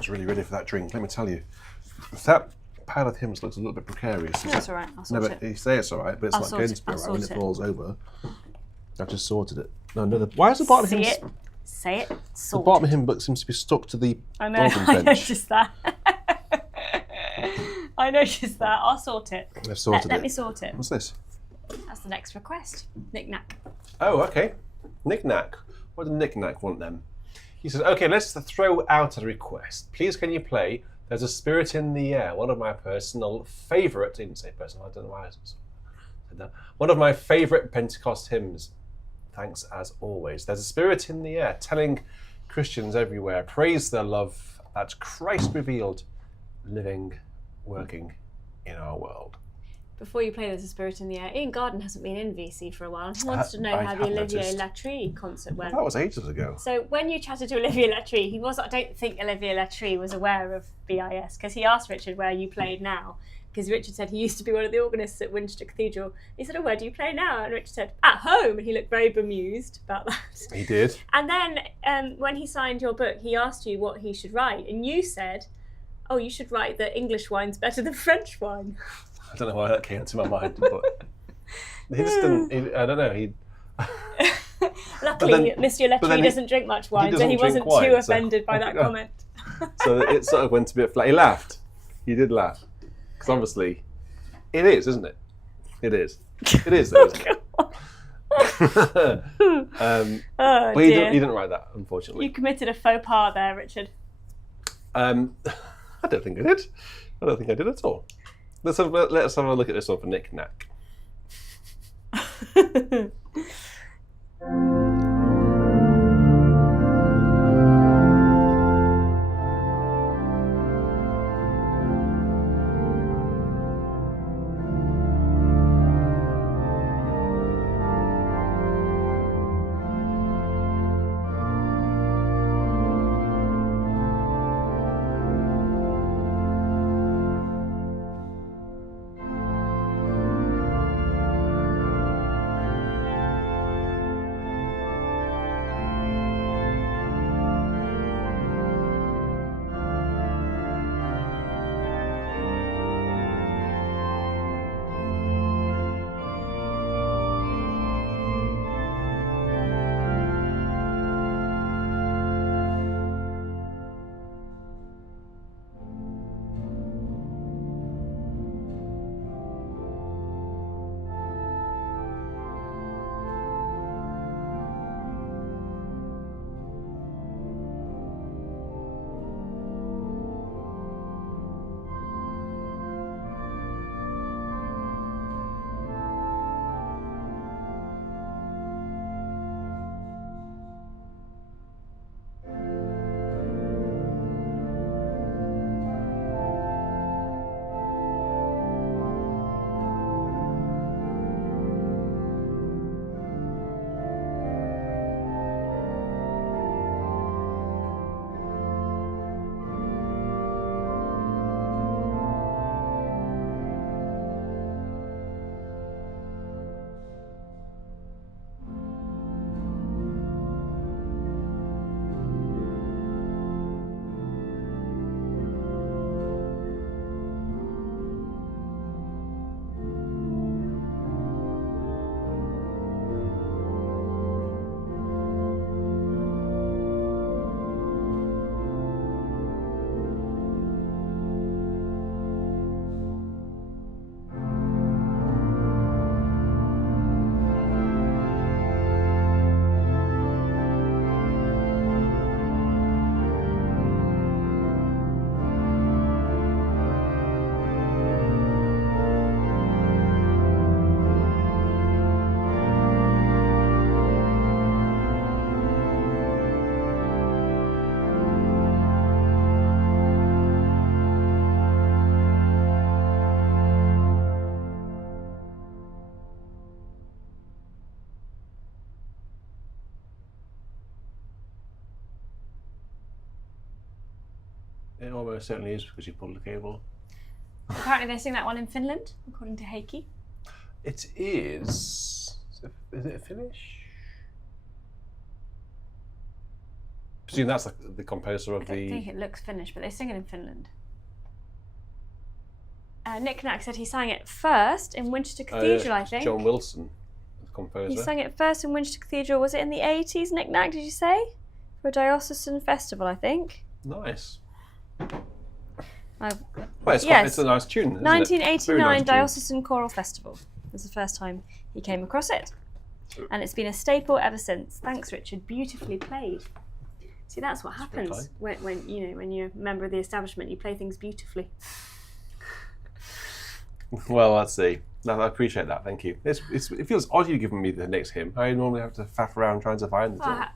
was really ready for that drink, let me tell you. That pile of hymns looks a little bit precarious. No, it's all right. I'll sort it. You say it's all right, but it's I'll not sort going it. to be all I'll right when sort it it. falls over. I just sorted it. No, why is the bottom See hymn... it. Say it. The Sort bottom it. hymn book seems to be stuck to the I know. organ I bench. noticed that. I noticed that. I'll sort it. I've sorted Let it. me sort it. What's this? That's the next request. Knick-knack. Oh, okay. Knick-knack. What did Knick-knack want then? He says, okay, let's throw out a request. Please can you play There's a Spirit in the Air, one of my personal favourite, he didn't say personal, I don't know why I said that. One of my favourite Pentecost hymns. Thanks as always. There's a Spirit in the air, telling Christians everywhere, praise their love that Christ revealed, living, working in our world. Before you play There's a Spirit in the Air, Ian Garden hasn't been in VC for a while and he wants to know how the Olivier Latry concert went. That was ages ago. So when you chatted to Olivier Latry, I don't think Olivier Latry was aware of BIS because he asked Richard where you played now. Because Richard said he used to be one of the organists at Winchester Cathedral. He said, oh, where do you play now? And Richard said, at home. And he looked very bemused about that. He did. And then when he signed your book, he asked you what he should write. And you said, oh, you should write that English wine's better than French wine. I don't know why that came to my mind, but he just didn't, I don't know, he... Luckily, Monsieur Latry doesn't drink much wine, so he wasn't too offended by that comment. So it sort of went a bit flat. He laughed. He did laugh. Because obviously, it is, isn't it? It is. It is, though, isn't it? But he didn't write that, unfortunately. You committed a faux pas there, Richard. I don't think I did. I don't think I did at all. Let's have a look at this one for Knick-knack. It almost certainly is because you pulled the cable. Apparently they sing that one in Finland, according to Heikki. It is... Is it Finnish? presume that's the composer of I don't think it looks Finnish, but they sing it in Finland. Nick Knack said he sang it first in Winchester Cathedral, I think. John Wilson, the composer. He sang it first in Winchester Cathedral. Was it in the 80s, Nick Knack, did you say? For a diocesan festival, I think. Nice. Well, it's a nice tune, isn't it? 1989 Nice Diocesan Choral Festival was the first time he came across it. And it's been a staple ever since. Thanks, Richard. Beautifully played. See, that's what happens when you're a member of the establishment. You play things beautifully. Well, let's see. No, I appreciate that. Thank you. It feels odd you giving me the next hymn. I normally have to faff around trying to find the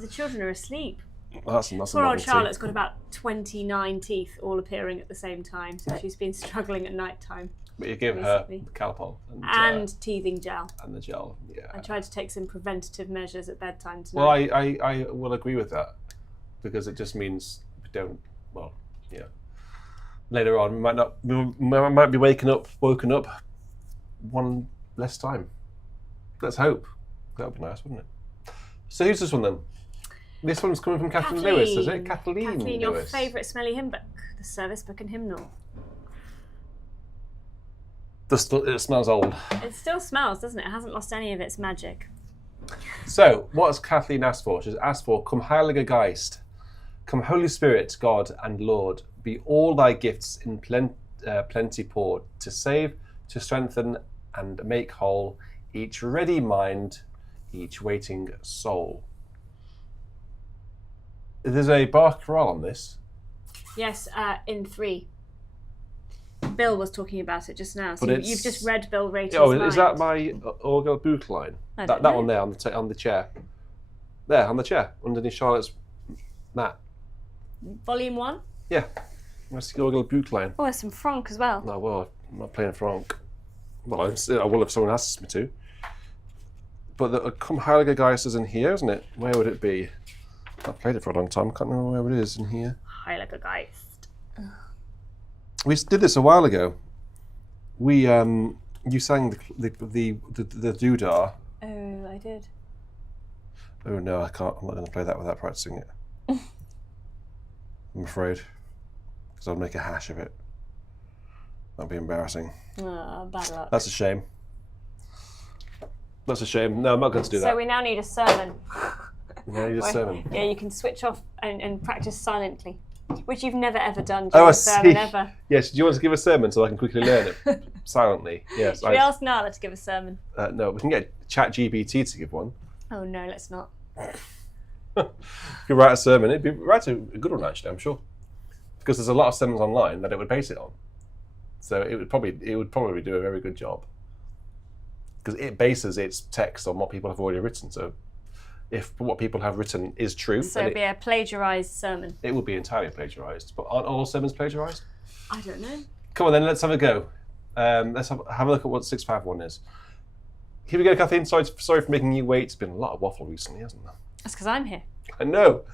The children are asleep. Well, that's Poor old Charlotte's got about 29 teeth all appearing at the same time, so she's been struggling at night time. But you give her the Calpol and teething gel. And the gel, yeah. I tried to take some preventative measures at bedtime tonight. Well, I will agree with that, because it just means we don't. Well, yeah. Later on, we might be woken up one less time. Let's hope. That would be nice, wouldn't it? So who's this one then? This one's coming from Kathleen Lewis, is it? Kathleen Lewis. your favourite smelly hymn book, the service book and hymnal. It smells old. It still smells, doesn't it? It hasn't lost any of its magic. So, what has Kathleen asked for? She's asked for, Come Heiliger Geist, come Holy Spirit, God and Lord, be all thy gifts in plenty poured, to save, to strengthen, and make whole each ready mind, each waiting soul. There's a bar chorale on this. Yes, in 3. Bill was talking about it just now. So you've just read Bill Rater's mind. Is that my organ boot line? That one there on the chair. There, on the chair, underneath Charlotte's mat. Volume 1? Yeah. That's the organ boot line. Oh, there's some franc as well. No, well, I'm not playing franc. Well, I will if someone asks me to. But the Come Heiliger Geist is in here, isn't it? Where would it be? I've played it for a long time. I can't remember where it is in here. Heiliger Geist. We did this a while ago. You sang the doodah. Oh, I did. Oh no, I can't. I'm not going to play that without practicing it. I'm afraid, because I'll make a hash of it. That'd be embarrassing. Oh, bad luck. That's a shame. That's a shame. No, I'm not going to do that. So we now need a sermon. Yeah, you just sermon. Yeah, you can switch off and practice silently, which you've never ever done. Oh, I sermon, see. ever. Yes. Do you want to give a sermon so I can quickly learn it silently? Yes. Should we ask Nala to give a sermon? No, we can get ChatGPT to give one. Oh no, let's not. If you write a sermon, it'd be a good one actually, I'm sure, because there's a lot of sermons online that it would base it on. So it would probably do a very good job, because it bases its text on what people have already written. So if what people have written is true, so it'd be a plagiarised sermon. It would be entirely plagiarised. But aren't all sermons plagiarised? I don't know. Come on then, let's have a go. Let's have a look at what 651 is. Here we go, Kathleen. Sorry for making you wait. It's been a lot of waffle recently, hasn't there? That's because I'm here. I know.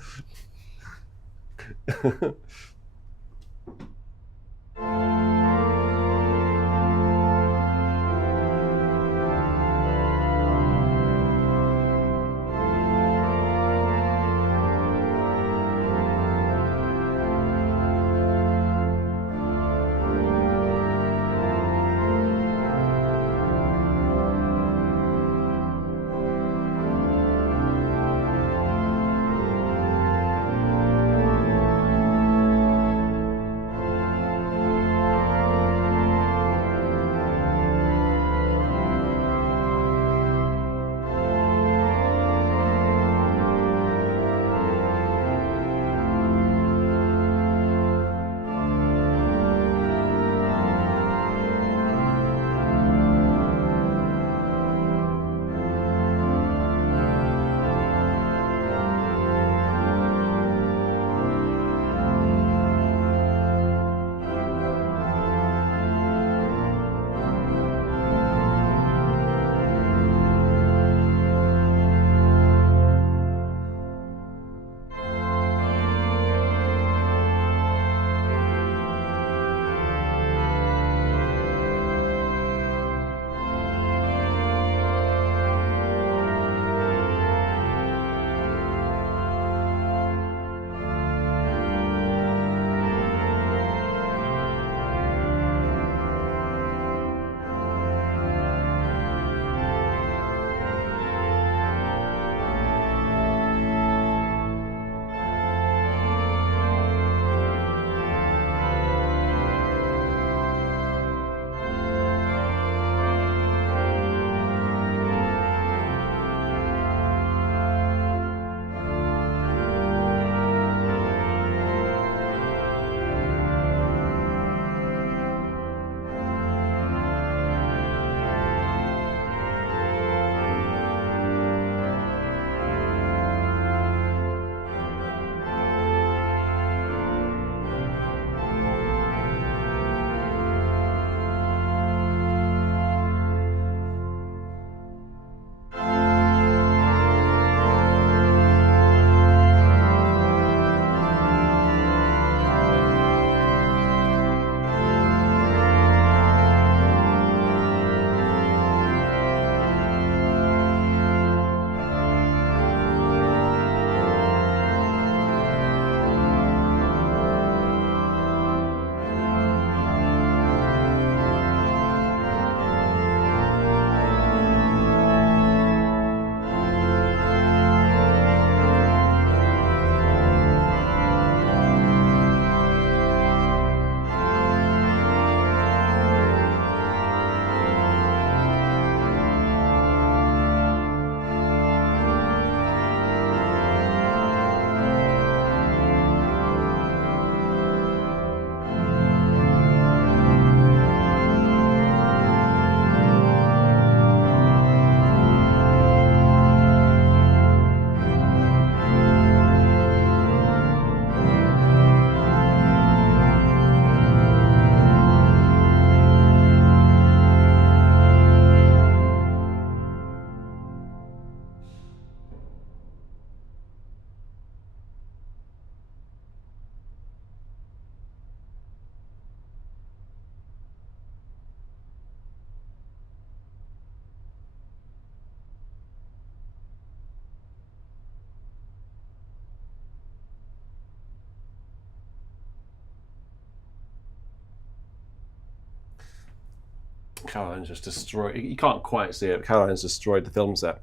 Caroline's just destroyed. You can't quite see it. But Caroline's destroyed the film set.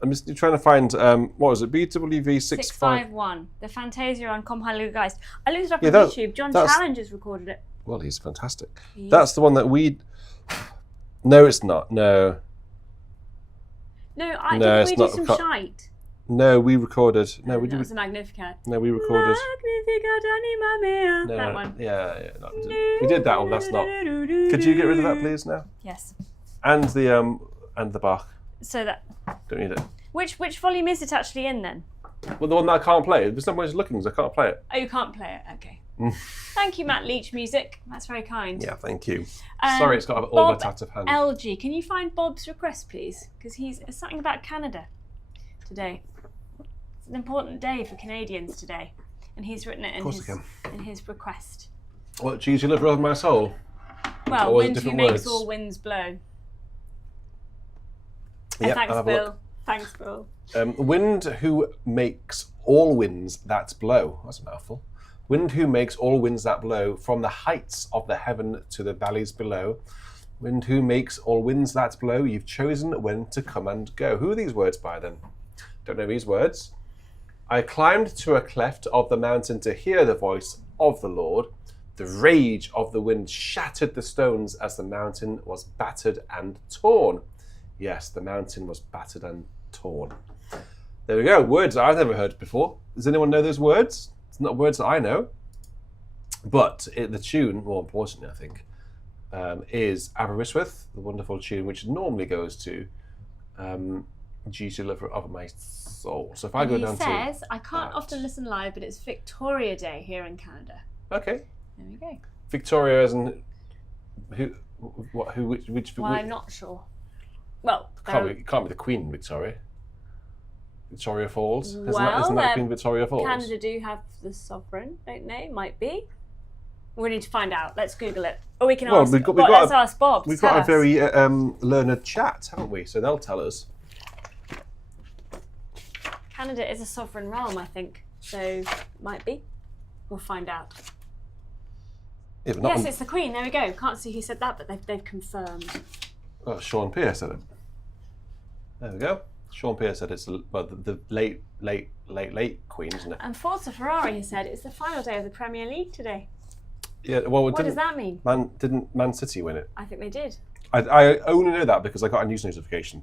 I'm just trying to find what was it? BWV 651. The Fantasia on Komm, Heiliger, Geist. I looked it up Yeah, on YouTube. John Challenger's recorded it. Well, he's fantastic. That's the one that we. No, it's not. No. No, No, didn't we it's do not. some shite? No, we recorded. No, we That did. was a Magnificat. No, we recorded. Magnificat anima mea. No, That one. Yeah. No, we did that one. That's not. Could you get rid of that, please, now? Yes. And the Bach. So that. Don't need it. Which volume is it actually in then? Well, the one that I can't play. There's no ways looking, so I can't play it. Oh, you can't play it. Okay. Thank you, Matt Leach Music. That's very kind. Yeah, thank you. Sorry, it's got all my tat of hand. LG, can you find Bob's request, please? Because it's something about Canada today. It's an important day for Canadians today, and he's written it in his request. What, cheese you liver of my soul? Well, Or was it wind who different makes words? all winds blow. Yep, Thanks, I'll have a Bill. look. Thanks, Bill. Wind who makes all winds that blow. That's a mouthful. Wind who makes all winds that blow, from the heights of the heaven to the valleys below. Wind who makes all winds that blow, you've chosen when to come and go. Who are these words by then? Don't know these words. I climbed to a cleft of the mountain to hear the voice of the Lord. The rage of the wind shattered the stones as the mountain was battered and torn. Yes, the mountain was battered and torn. There we go. Words I've never heard before. Does anyone know those words? It's not words that I know. But the tune, more importantly, I think, is ABERYSTWYTH, the wonderful tune which normally goes to Jesus, lover of my soul. So if I go down to... He says, I can't often listen live, but it's Victoria Day here in Canada. Okay. There we go. Victoria as in... Which Well, I'm not sure. Well, It can't be the Queen Victoria. Victoria Falls. Isn't Well, that Queen Victoria Falls? Canada do have the sovereign, don't they? Might be. We need to find out. Let's Google it. Or we can ask. Let's ask Bob. We've got a very learned chat, haven't we? So they'll tell us. Canada is a sovereign realm, I think. So might be. We'll find out. Yeah, but not Yes, it's the Queen. There we go. Can't see who said that, but they've confirmed. Oh, Sean Pearce said it. There we go. Sean Pearce said it's the late Queen, isn't it? And Forza Ferrari has said it's the final day of the Premier League today. Yeah. Well, What does that mean? Didn't Man City win it? I think they did. I only know that because I got a news notification.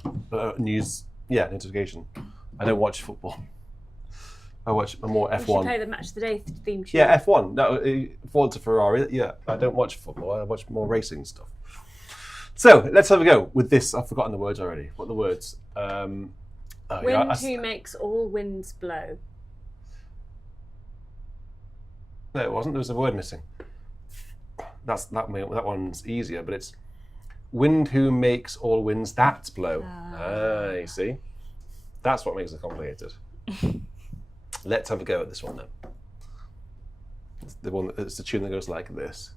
Notification. I don't watch football. I watch more F1. We should play the Match of the Day theme tune. Yeah, F1. No, Forza Ferrari. Yeah, I don't watch football. I watch more racing stuff. So let's have a go with this. I've forgotten the words already. What are the words? Wind who makes all winds blow. No, it wasn't. There was a word missing. That one's easier, but it's wind who makes all winds that blow. You see, that's what makes it complicated. Let's have a go at this one then. It's the tune that goes like this.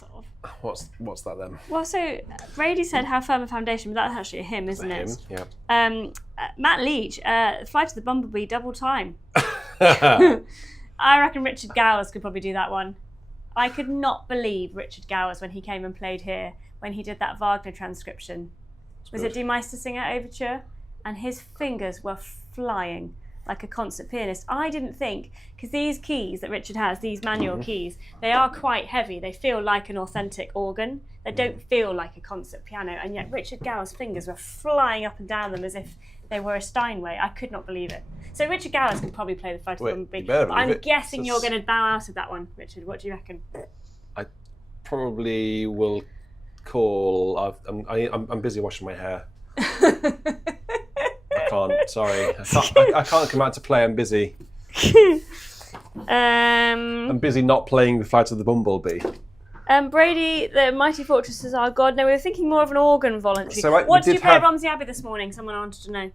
Sort of. What's that then? Well, so Brady said how firm a foundation, but that's actually a hymn, isn't it? Yeah. Matt Leach, Flight of the Bumblebee, double time. I reckon Richard Gowers could probably do that one. I could not believe Richard Gowers when he came and played here, when he did that Wagner transcription. Was it Die Meistersinger Overture? And his fingers were flying like a concert pianist. I didn't think, because these keys that Richard has, these manual keys, they are quite heavy. They feel like an authentic organ. They don't feel like a concert piano. And yet Richard Gowers' fingers were flying up and down them as if they were a Steinway. I could not believe it. So Richard Gowers could probably play the Flight of the Bumblebee. But I'm guessing you're going to bow out of that one, Richard. What do you reckon? I probably will call. I'm busy washing my hair. I can't. Sorry, I can't come out to play. I'm busy. I'm busy not playing the Flight of the Bumblebee. Brady, the Mighty Fortresses Are God. No, we were thinking more of an organ voluntary. So what did you play at Romsey Abbey this morning? Someone wanted to know.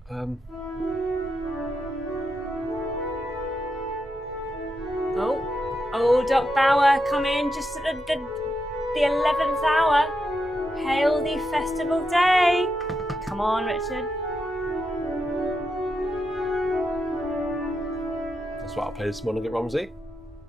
Oh, Doc Bauer, come in just at the 11th hour. Hail the festival day. Come on, Richard. That's what I played this morning at Romsey.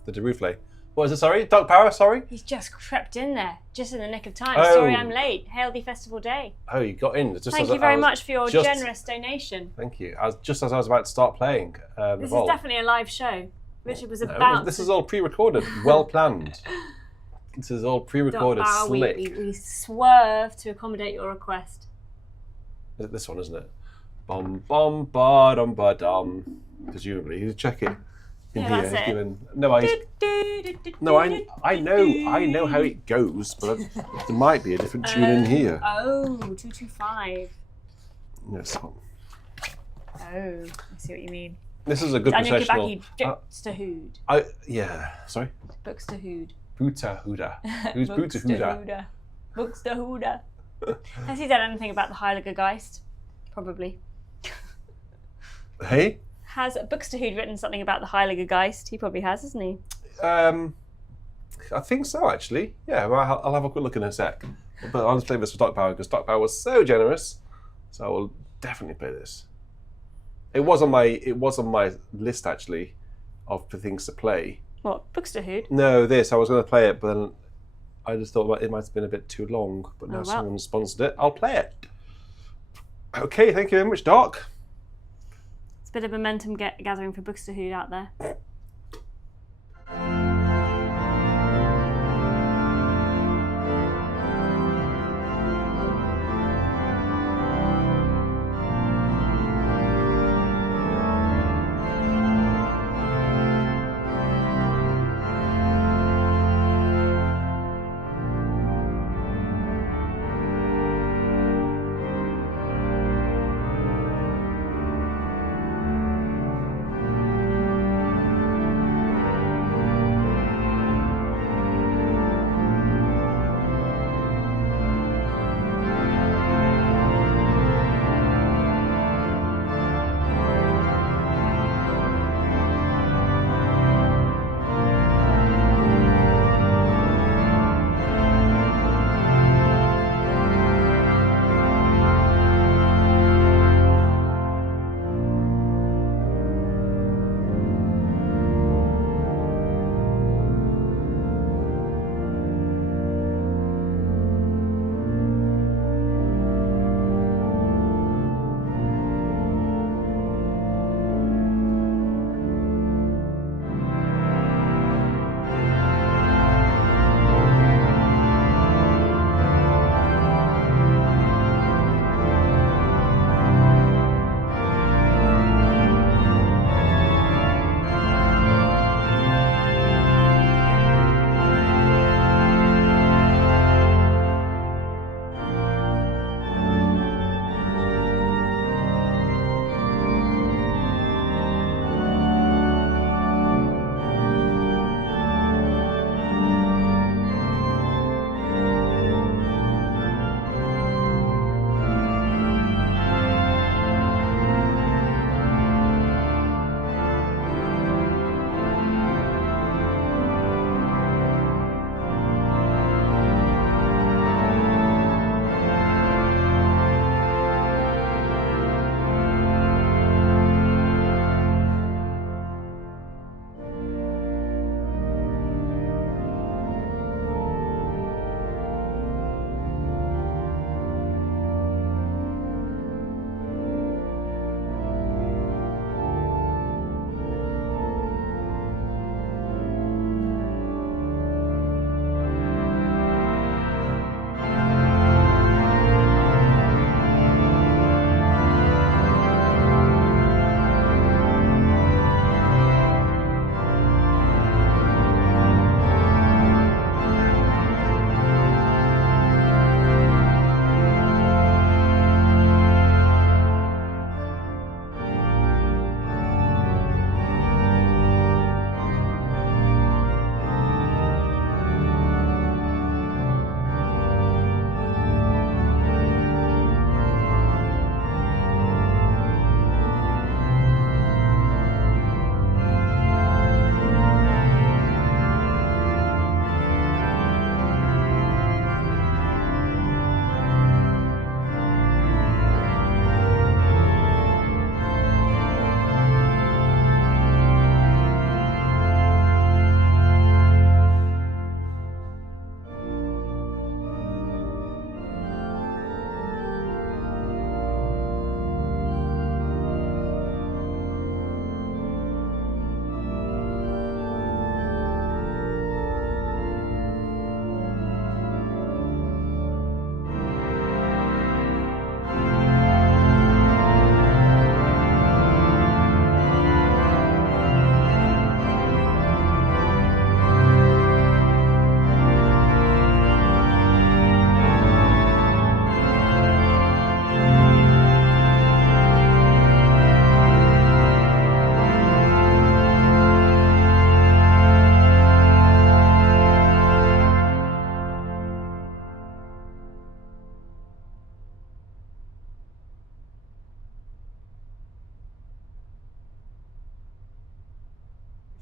The Derufle. What is it, sorry? Doc Power, sorry? He's just crept in there, just in the nick of time. Oh. Sorry I'm late. Hail the festival day. Oh, you got in. Thank you very much for your generous donation. Thank you. Just as I was about to start playing. This is definitely a live show. Richard was about This is all pre-recorded, well planned. This is all pre-recorded, Doc Bauer, slick. we swerve to accommodate your request. This one, isn't it? Bum bum ba dum ba dum. Presumably, you check it in Yeah, here. that's it. I know how it goes, but there might be a different tune in here. Oh, 225. Yes. Oh, I see what you mean. This is a good Daniel processional. Kibaki, Buxtehude. Sorry. Buxtehude. Buxtehude. Who's Buxtehude? Buxtehude. Has he done anything about the Heiliger Geist? Probably. Hey? Has Buxtehude written something about the Heiliger Geist? He probably has, hasn't he? I think so, actually. Yeah, well, I'll have a quick look in a sec. But I'll just play this for Doc Power because Doc Power was so generous. So I will definitely play this. It was on my list actually of things to play. What, Buxtehude? No, this. I was going to play it, but then I just thought it might have been a bit too long. But now someone sponsored it. I'll play it. Okay, thank you very much, Doc. It's a bit of momentum gathering for Buxtehude out there.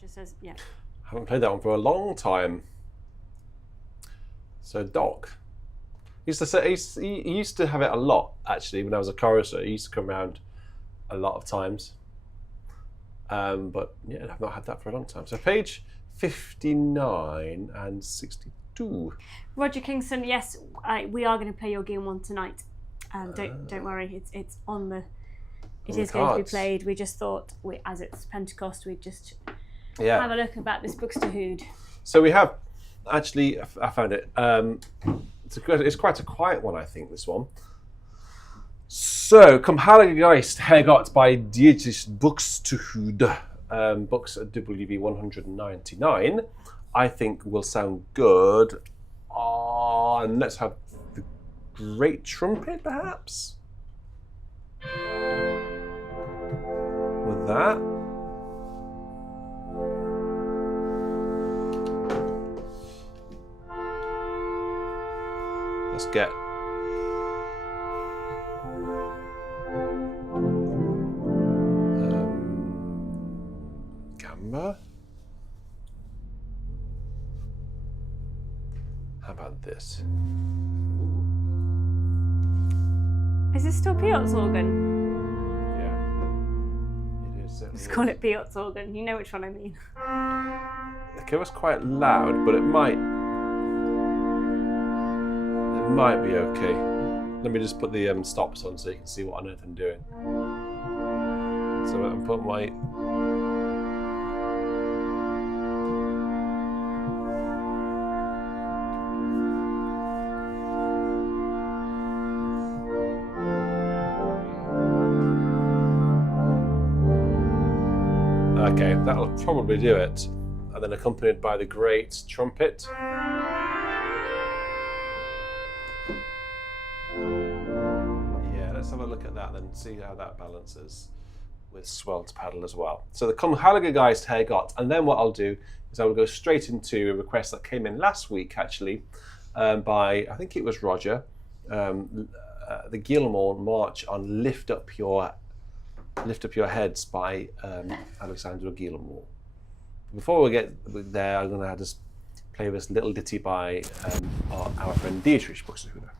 Roger says, yeah. Haven't played that one for a long time. So Doc. He used to have it a lot, actually, when I was a chorister. He used to come around a lot of times. But yeah, I've not had that for a long time. So page 59 and 62. Roger Kingston, yes, we are going to play your Guilmant tonight. Don't worry, it's on the. It is going to be played. We just thought, as it's Pentecost, we'd just have a look about this Buxtehude. So we have, actually, I found it. It's quite a quiet one, I think, this one. So, Komm, Heiliger Geist, Herr, Gott by Dietrich Buxtehude, books at WV 199, I think will sound good. And let's have the great trumpet, perhaps? With that. Let's get Gamba. How about this? Is this still Piot's organ? Yeah, it is. Let's call it Piot's organ. You know which one I mean. Okay, it was quite loud, but it might be okay. Let me just put the stops on so you can see what on earth I'm doing. So I'm putting my okay, that'll probably do it. And then accompanied by the great trumpet. Let's have a look at that and see how that balances with swelled paddle as well. So the Komm, Heiliger Geist, Herr, Gott, and then what I'll do is I will go straight into a request that came in last week, actually, by, I think it was Roger, the Guilmant march on Lift Up Your Heads by Alexander Guilmant. Before we get there, I'm going to just play this little ditty by our friend Dietrich Buxtehude.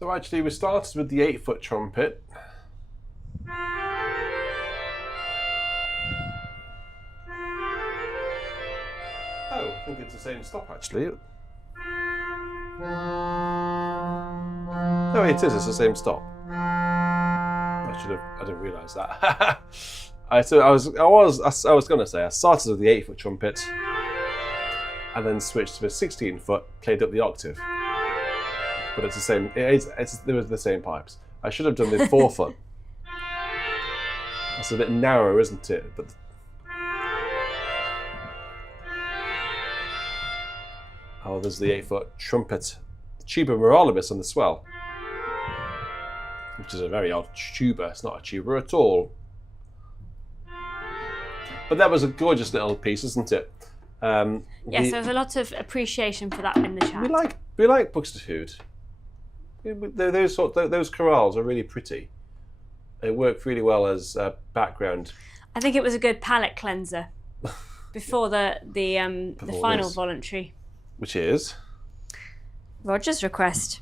So actually we started with the 8-foot trumpet. Oh, I think it's the same stop actually. No, it is. It's the same stop. I didn't realise that. I was going to say I started with the 8-foot trumpet, and then switched to a 16-foot, played up the octave. But it's the same. They were the same pipes. I should have done the 4-foot. That's a bit narrow, isn't it? But oh, there's the 8-foot trumpet, tuba moralibus on the swell, which is a very odd tuba. It's not a tuba at all. But that was a gorgeous little piece, isn't it? Yes, there was a lot of appreciation for that in the chat. We like Buxtehude. Those chorales are really pretty. They work really well as background. I think it was a good palate cleanser before the final voluntary. Which is? Roger's request.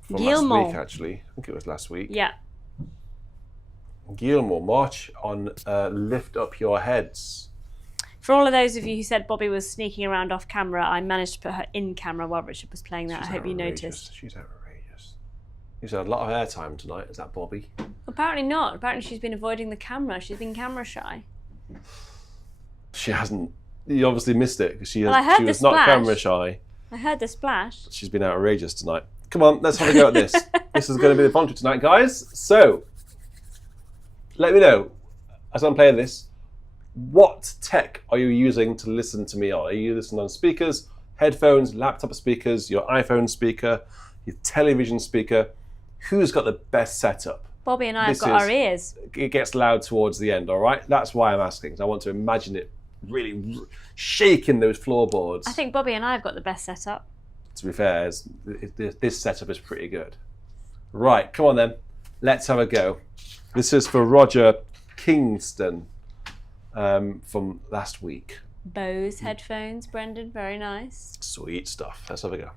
From last week, actually. I think it was last week. Yeah. Guilmant, march on Lift Up Your Heads. For all of those of you who said Bobby was sneaking around off camera, I managed to put her in camera while Richard was playing that. I hope you noticed. She's outrageous. She's had a lot of airtime tonight. Is that Bobby? Apparently not. Apparently she's been avoiding the camera. She's been camera shy. She hasn't. You obviously missed it because she was splash. not camera shy. I heard the splash. She's been outrageous tonight. Come on, let's have a go at this. This is going to be the voluntary tonight, guys. So, let me know, as I'm playing this, what tech are you using to listen to me on? Are you listening on speakers, headphones, laptop speakers, your iPhone speaker, your television speaker? Who's got the best setup? Bobby and I have got our ears. It gets loud towards the end, all right? That's why I'm asking, because I want to imagine it really shaking those floorboards. I think Bobby and I have got the best setup. To be fair, this setup is pretty good. Right, come on then. Let's have a go. This is for Roger Kingston from last week. Bose headphones, Brendan, very nice. Sweet stuff. Let's have a go.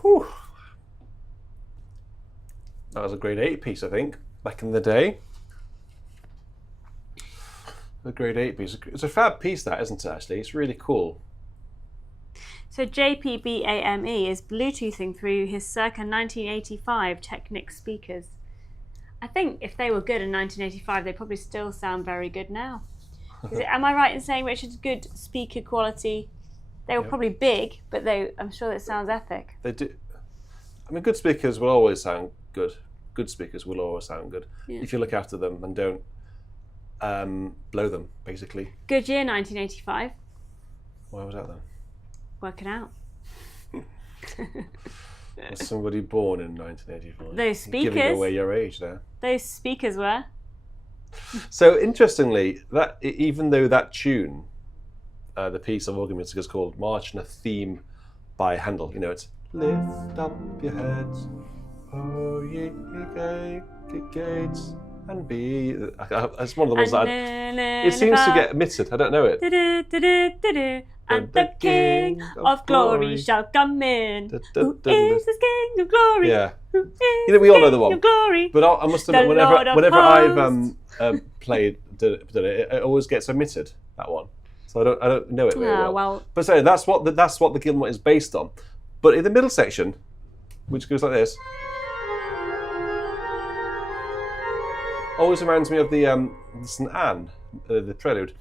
Whew. That was a grade 8 piece, I think, back in the day. A grade 8 piece. It's a fab piece, that, isn't it, actually? It's really cool. So JPBAME is Bluetoothing through his circa 1985 Technics speakers. I think if they were good in 1985, they probably still sound very good now. Am I right in saying Richard's good speaker quality? They were probably big, but I'm sure it sounds epic. They do. I mean, good speakers will always sound good. Good speakers will always sound good if you look after them and don't blow them, basically. Good year, 1985. Why was that then? Work it out. Was somebody born in 1985? Those speakers. You're giving away your age there. Those speakers were. So interestingly, that even though that tune, the piece of organ music is called March and a Theme by Handel. You know, it's lift up your heads, oh ye gates, and be. It's one of the ones that it seems to get omitted. I don't know it. And the King of Glory shall come in. Who is this King of Glory? Yeah. Who is You know, we all know the one. King of Glory? But I must admit, The whenever Lord of I've played it always gets omitted, that one. So I don't know it very well. But sorry, that's what the Guilmant is based on. But in the middle section, which goes like this, always reminds me of the St. Anne, the prelude.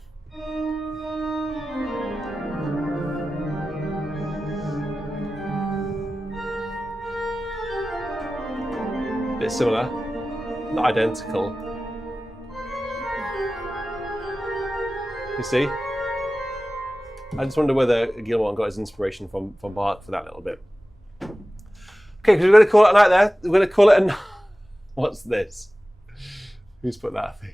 Bit similar, not identical. You see? I just wonder whether Guilmant got his inspiration from Bart for that little bit. Okay, because we're going to call it a night there. We're going to call it a night. What's this? Who's put that thing?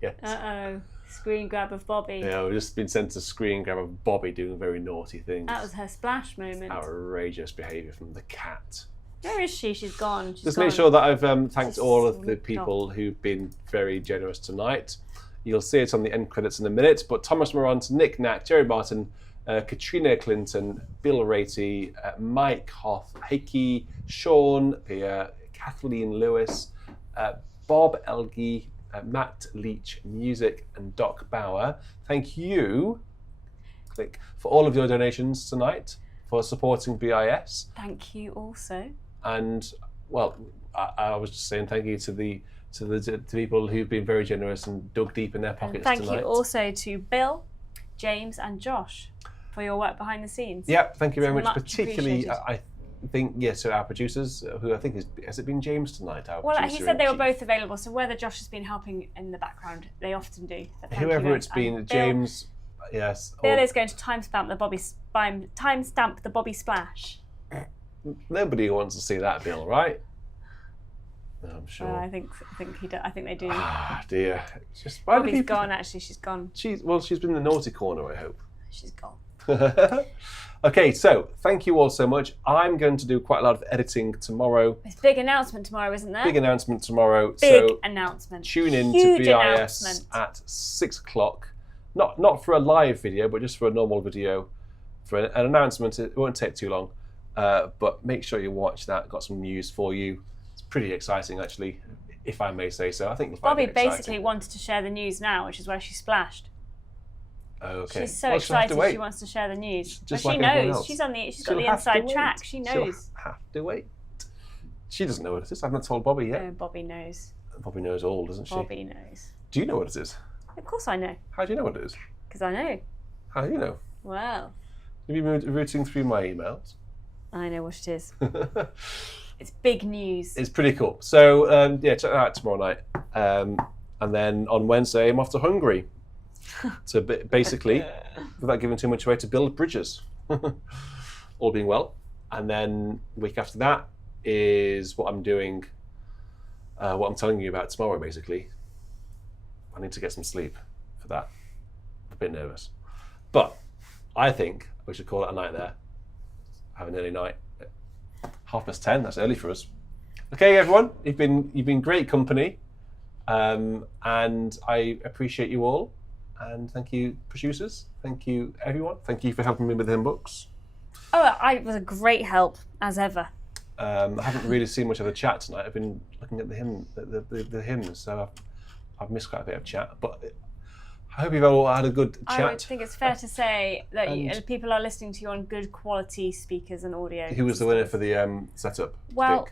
Yes. Uh-oh. Screen grab of Bobby. Yeah, we've just been sent a screen grab of Bobby doing very naughty things. That was her splash moment. Outrageous behaviour from the cat. Where is she? She's gone. Just make sure that I've thanked all of the people who've been very generous tonight. You'll see it on the end credits in a minute, but Thomas Morant, Nick Knack, Jerry Barton, Katrina Clinton, Bill Ratey, Mike Hoff, Heikki, Sean Pierre, Kathleen Lewis, Bob Elgie, Matt Leach Music, and Doc Bauer. Thank you, click, for all of your donations tonight, for supporting BIS. Thank you also. And, well, I was just saying thank you to the people who've been very generous and dug deep in their pockets tonight. Thank you also to Bill, James, and Josh for your work behind the scenes. Yeah, thank you very much. Particularly, I think, yes, to our producers, who I think has it been James tonight? He said they were both available, so whether Josh has been helping in the background, they often do. Whoever it's been, James, yes. Bill is going to timestamp the Bobby splash. Nobody wants to see that, Bill, right? No, I'm sure. I think they do. Ah, dear. It's just, Bobby's gone. Actually, she's gone. She's been in the naughty corner, I hope. She's gone. Okay, so thank you all so much. I'm going to do quite a lot of editing tomorrow. There's a big announcement tomorrow, isn't there? Big announcement tomorrow. Big announcement. Tune in Huge to announcement. BIS at 6 o'clock. Not for a live video, but just for a normal video. For an announcement, it won't take too long. But make sure you watch that. Got some news for you. It's pretty exciting, actually, if I may say so. I think you'll find Bobby it exciting. basically wanted to share the news now, which is where she splashed. Okay. She's so excited she wants to share the news. Just but like she knows. else. She's got the inside track. She knows. She'll have to wait. She doesn't know what it is. I haven't told Bobby yet. No, Bobby knows. Bobby knows all, doesn't she? Bobby knows. Do you know what it is? Of course I know. How do you know what it is? Because I know. How do you know? Well. Have you been rooting through my emails? I know what it is. It's big news. It's pretty cool. So, check that out tomorrow night. And then on Wednesday, I'm off to Hungary. To basically, without giving too much away, to build bridges. All being well. And then the week after that is what I'm doing, what I'm telling you about tomorrow, basically. I need to get some sleep for that. I'm a bit nervous. But I think we should call it a night there. Have an early night. 10:30, that's early for us. Okay, everyone, you've been great company. And I appreciate you all. And thank you, producers. Thank you, everyone. Thank you for helping me with them books. Oh, it was a great help, as ever. I haven't really seen much of the chat tonight. I've been looking at the hymns, so I've missed quite a bit of chat. But I hope you've all had a good chat. I would think it's fair to say that people are listening to you on good quality speakers and audio. Who was the winner for the setup? Well,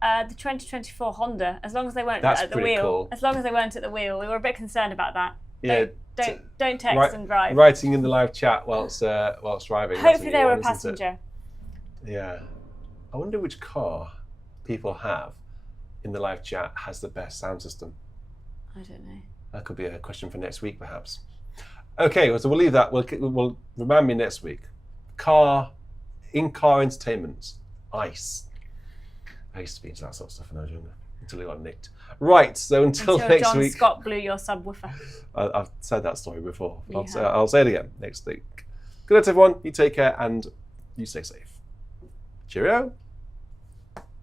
the 2024 Honda. As long as they weren't at the wheel. Cool. As long as they weren't at the wheel, we were a bit concerned about that. Yeah. Don't text and drive. Writing in the live chat whilst driving. Hopefully they were a passenger. Yeah. I wonder which car people have in the live chat has the best sound system. I don't know. That could be a question for next week, perhaps. Okay, well, so we'll leave that. We'll remind me next week. In-car entertainment. ICE. I used to be into that sort of stuff when I was younger, until it got nicked. Right, so until next John week. Scott blew your subwoofer. I've said that story before. I'll say it again next week. Good night, everyone. You take care and you stay safe. Cheerio.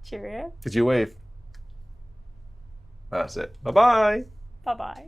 Cheerio. Did you wave? That's it. Bye-bye. Bye-bye.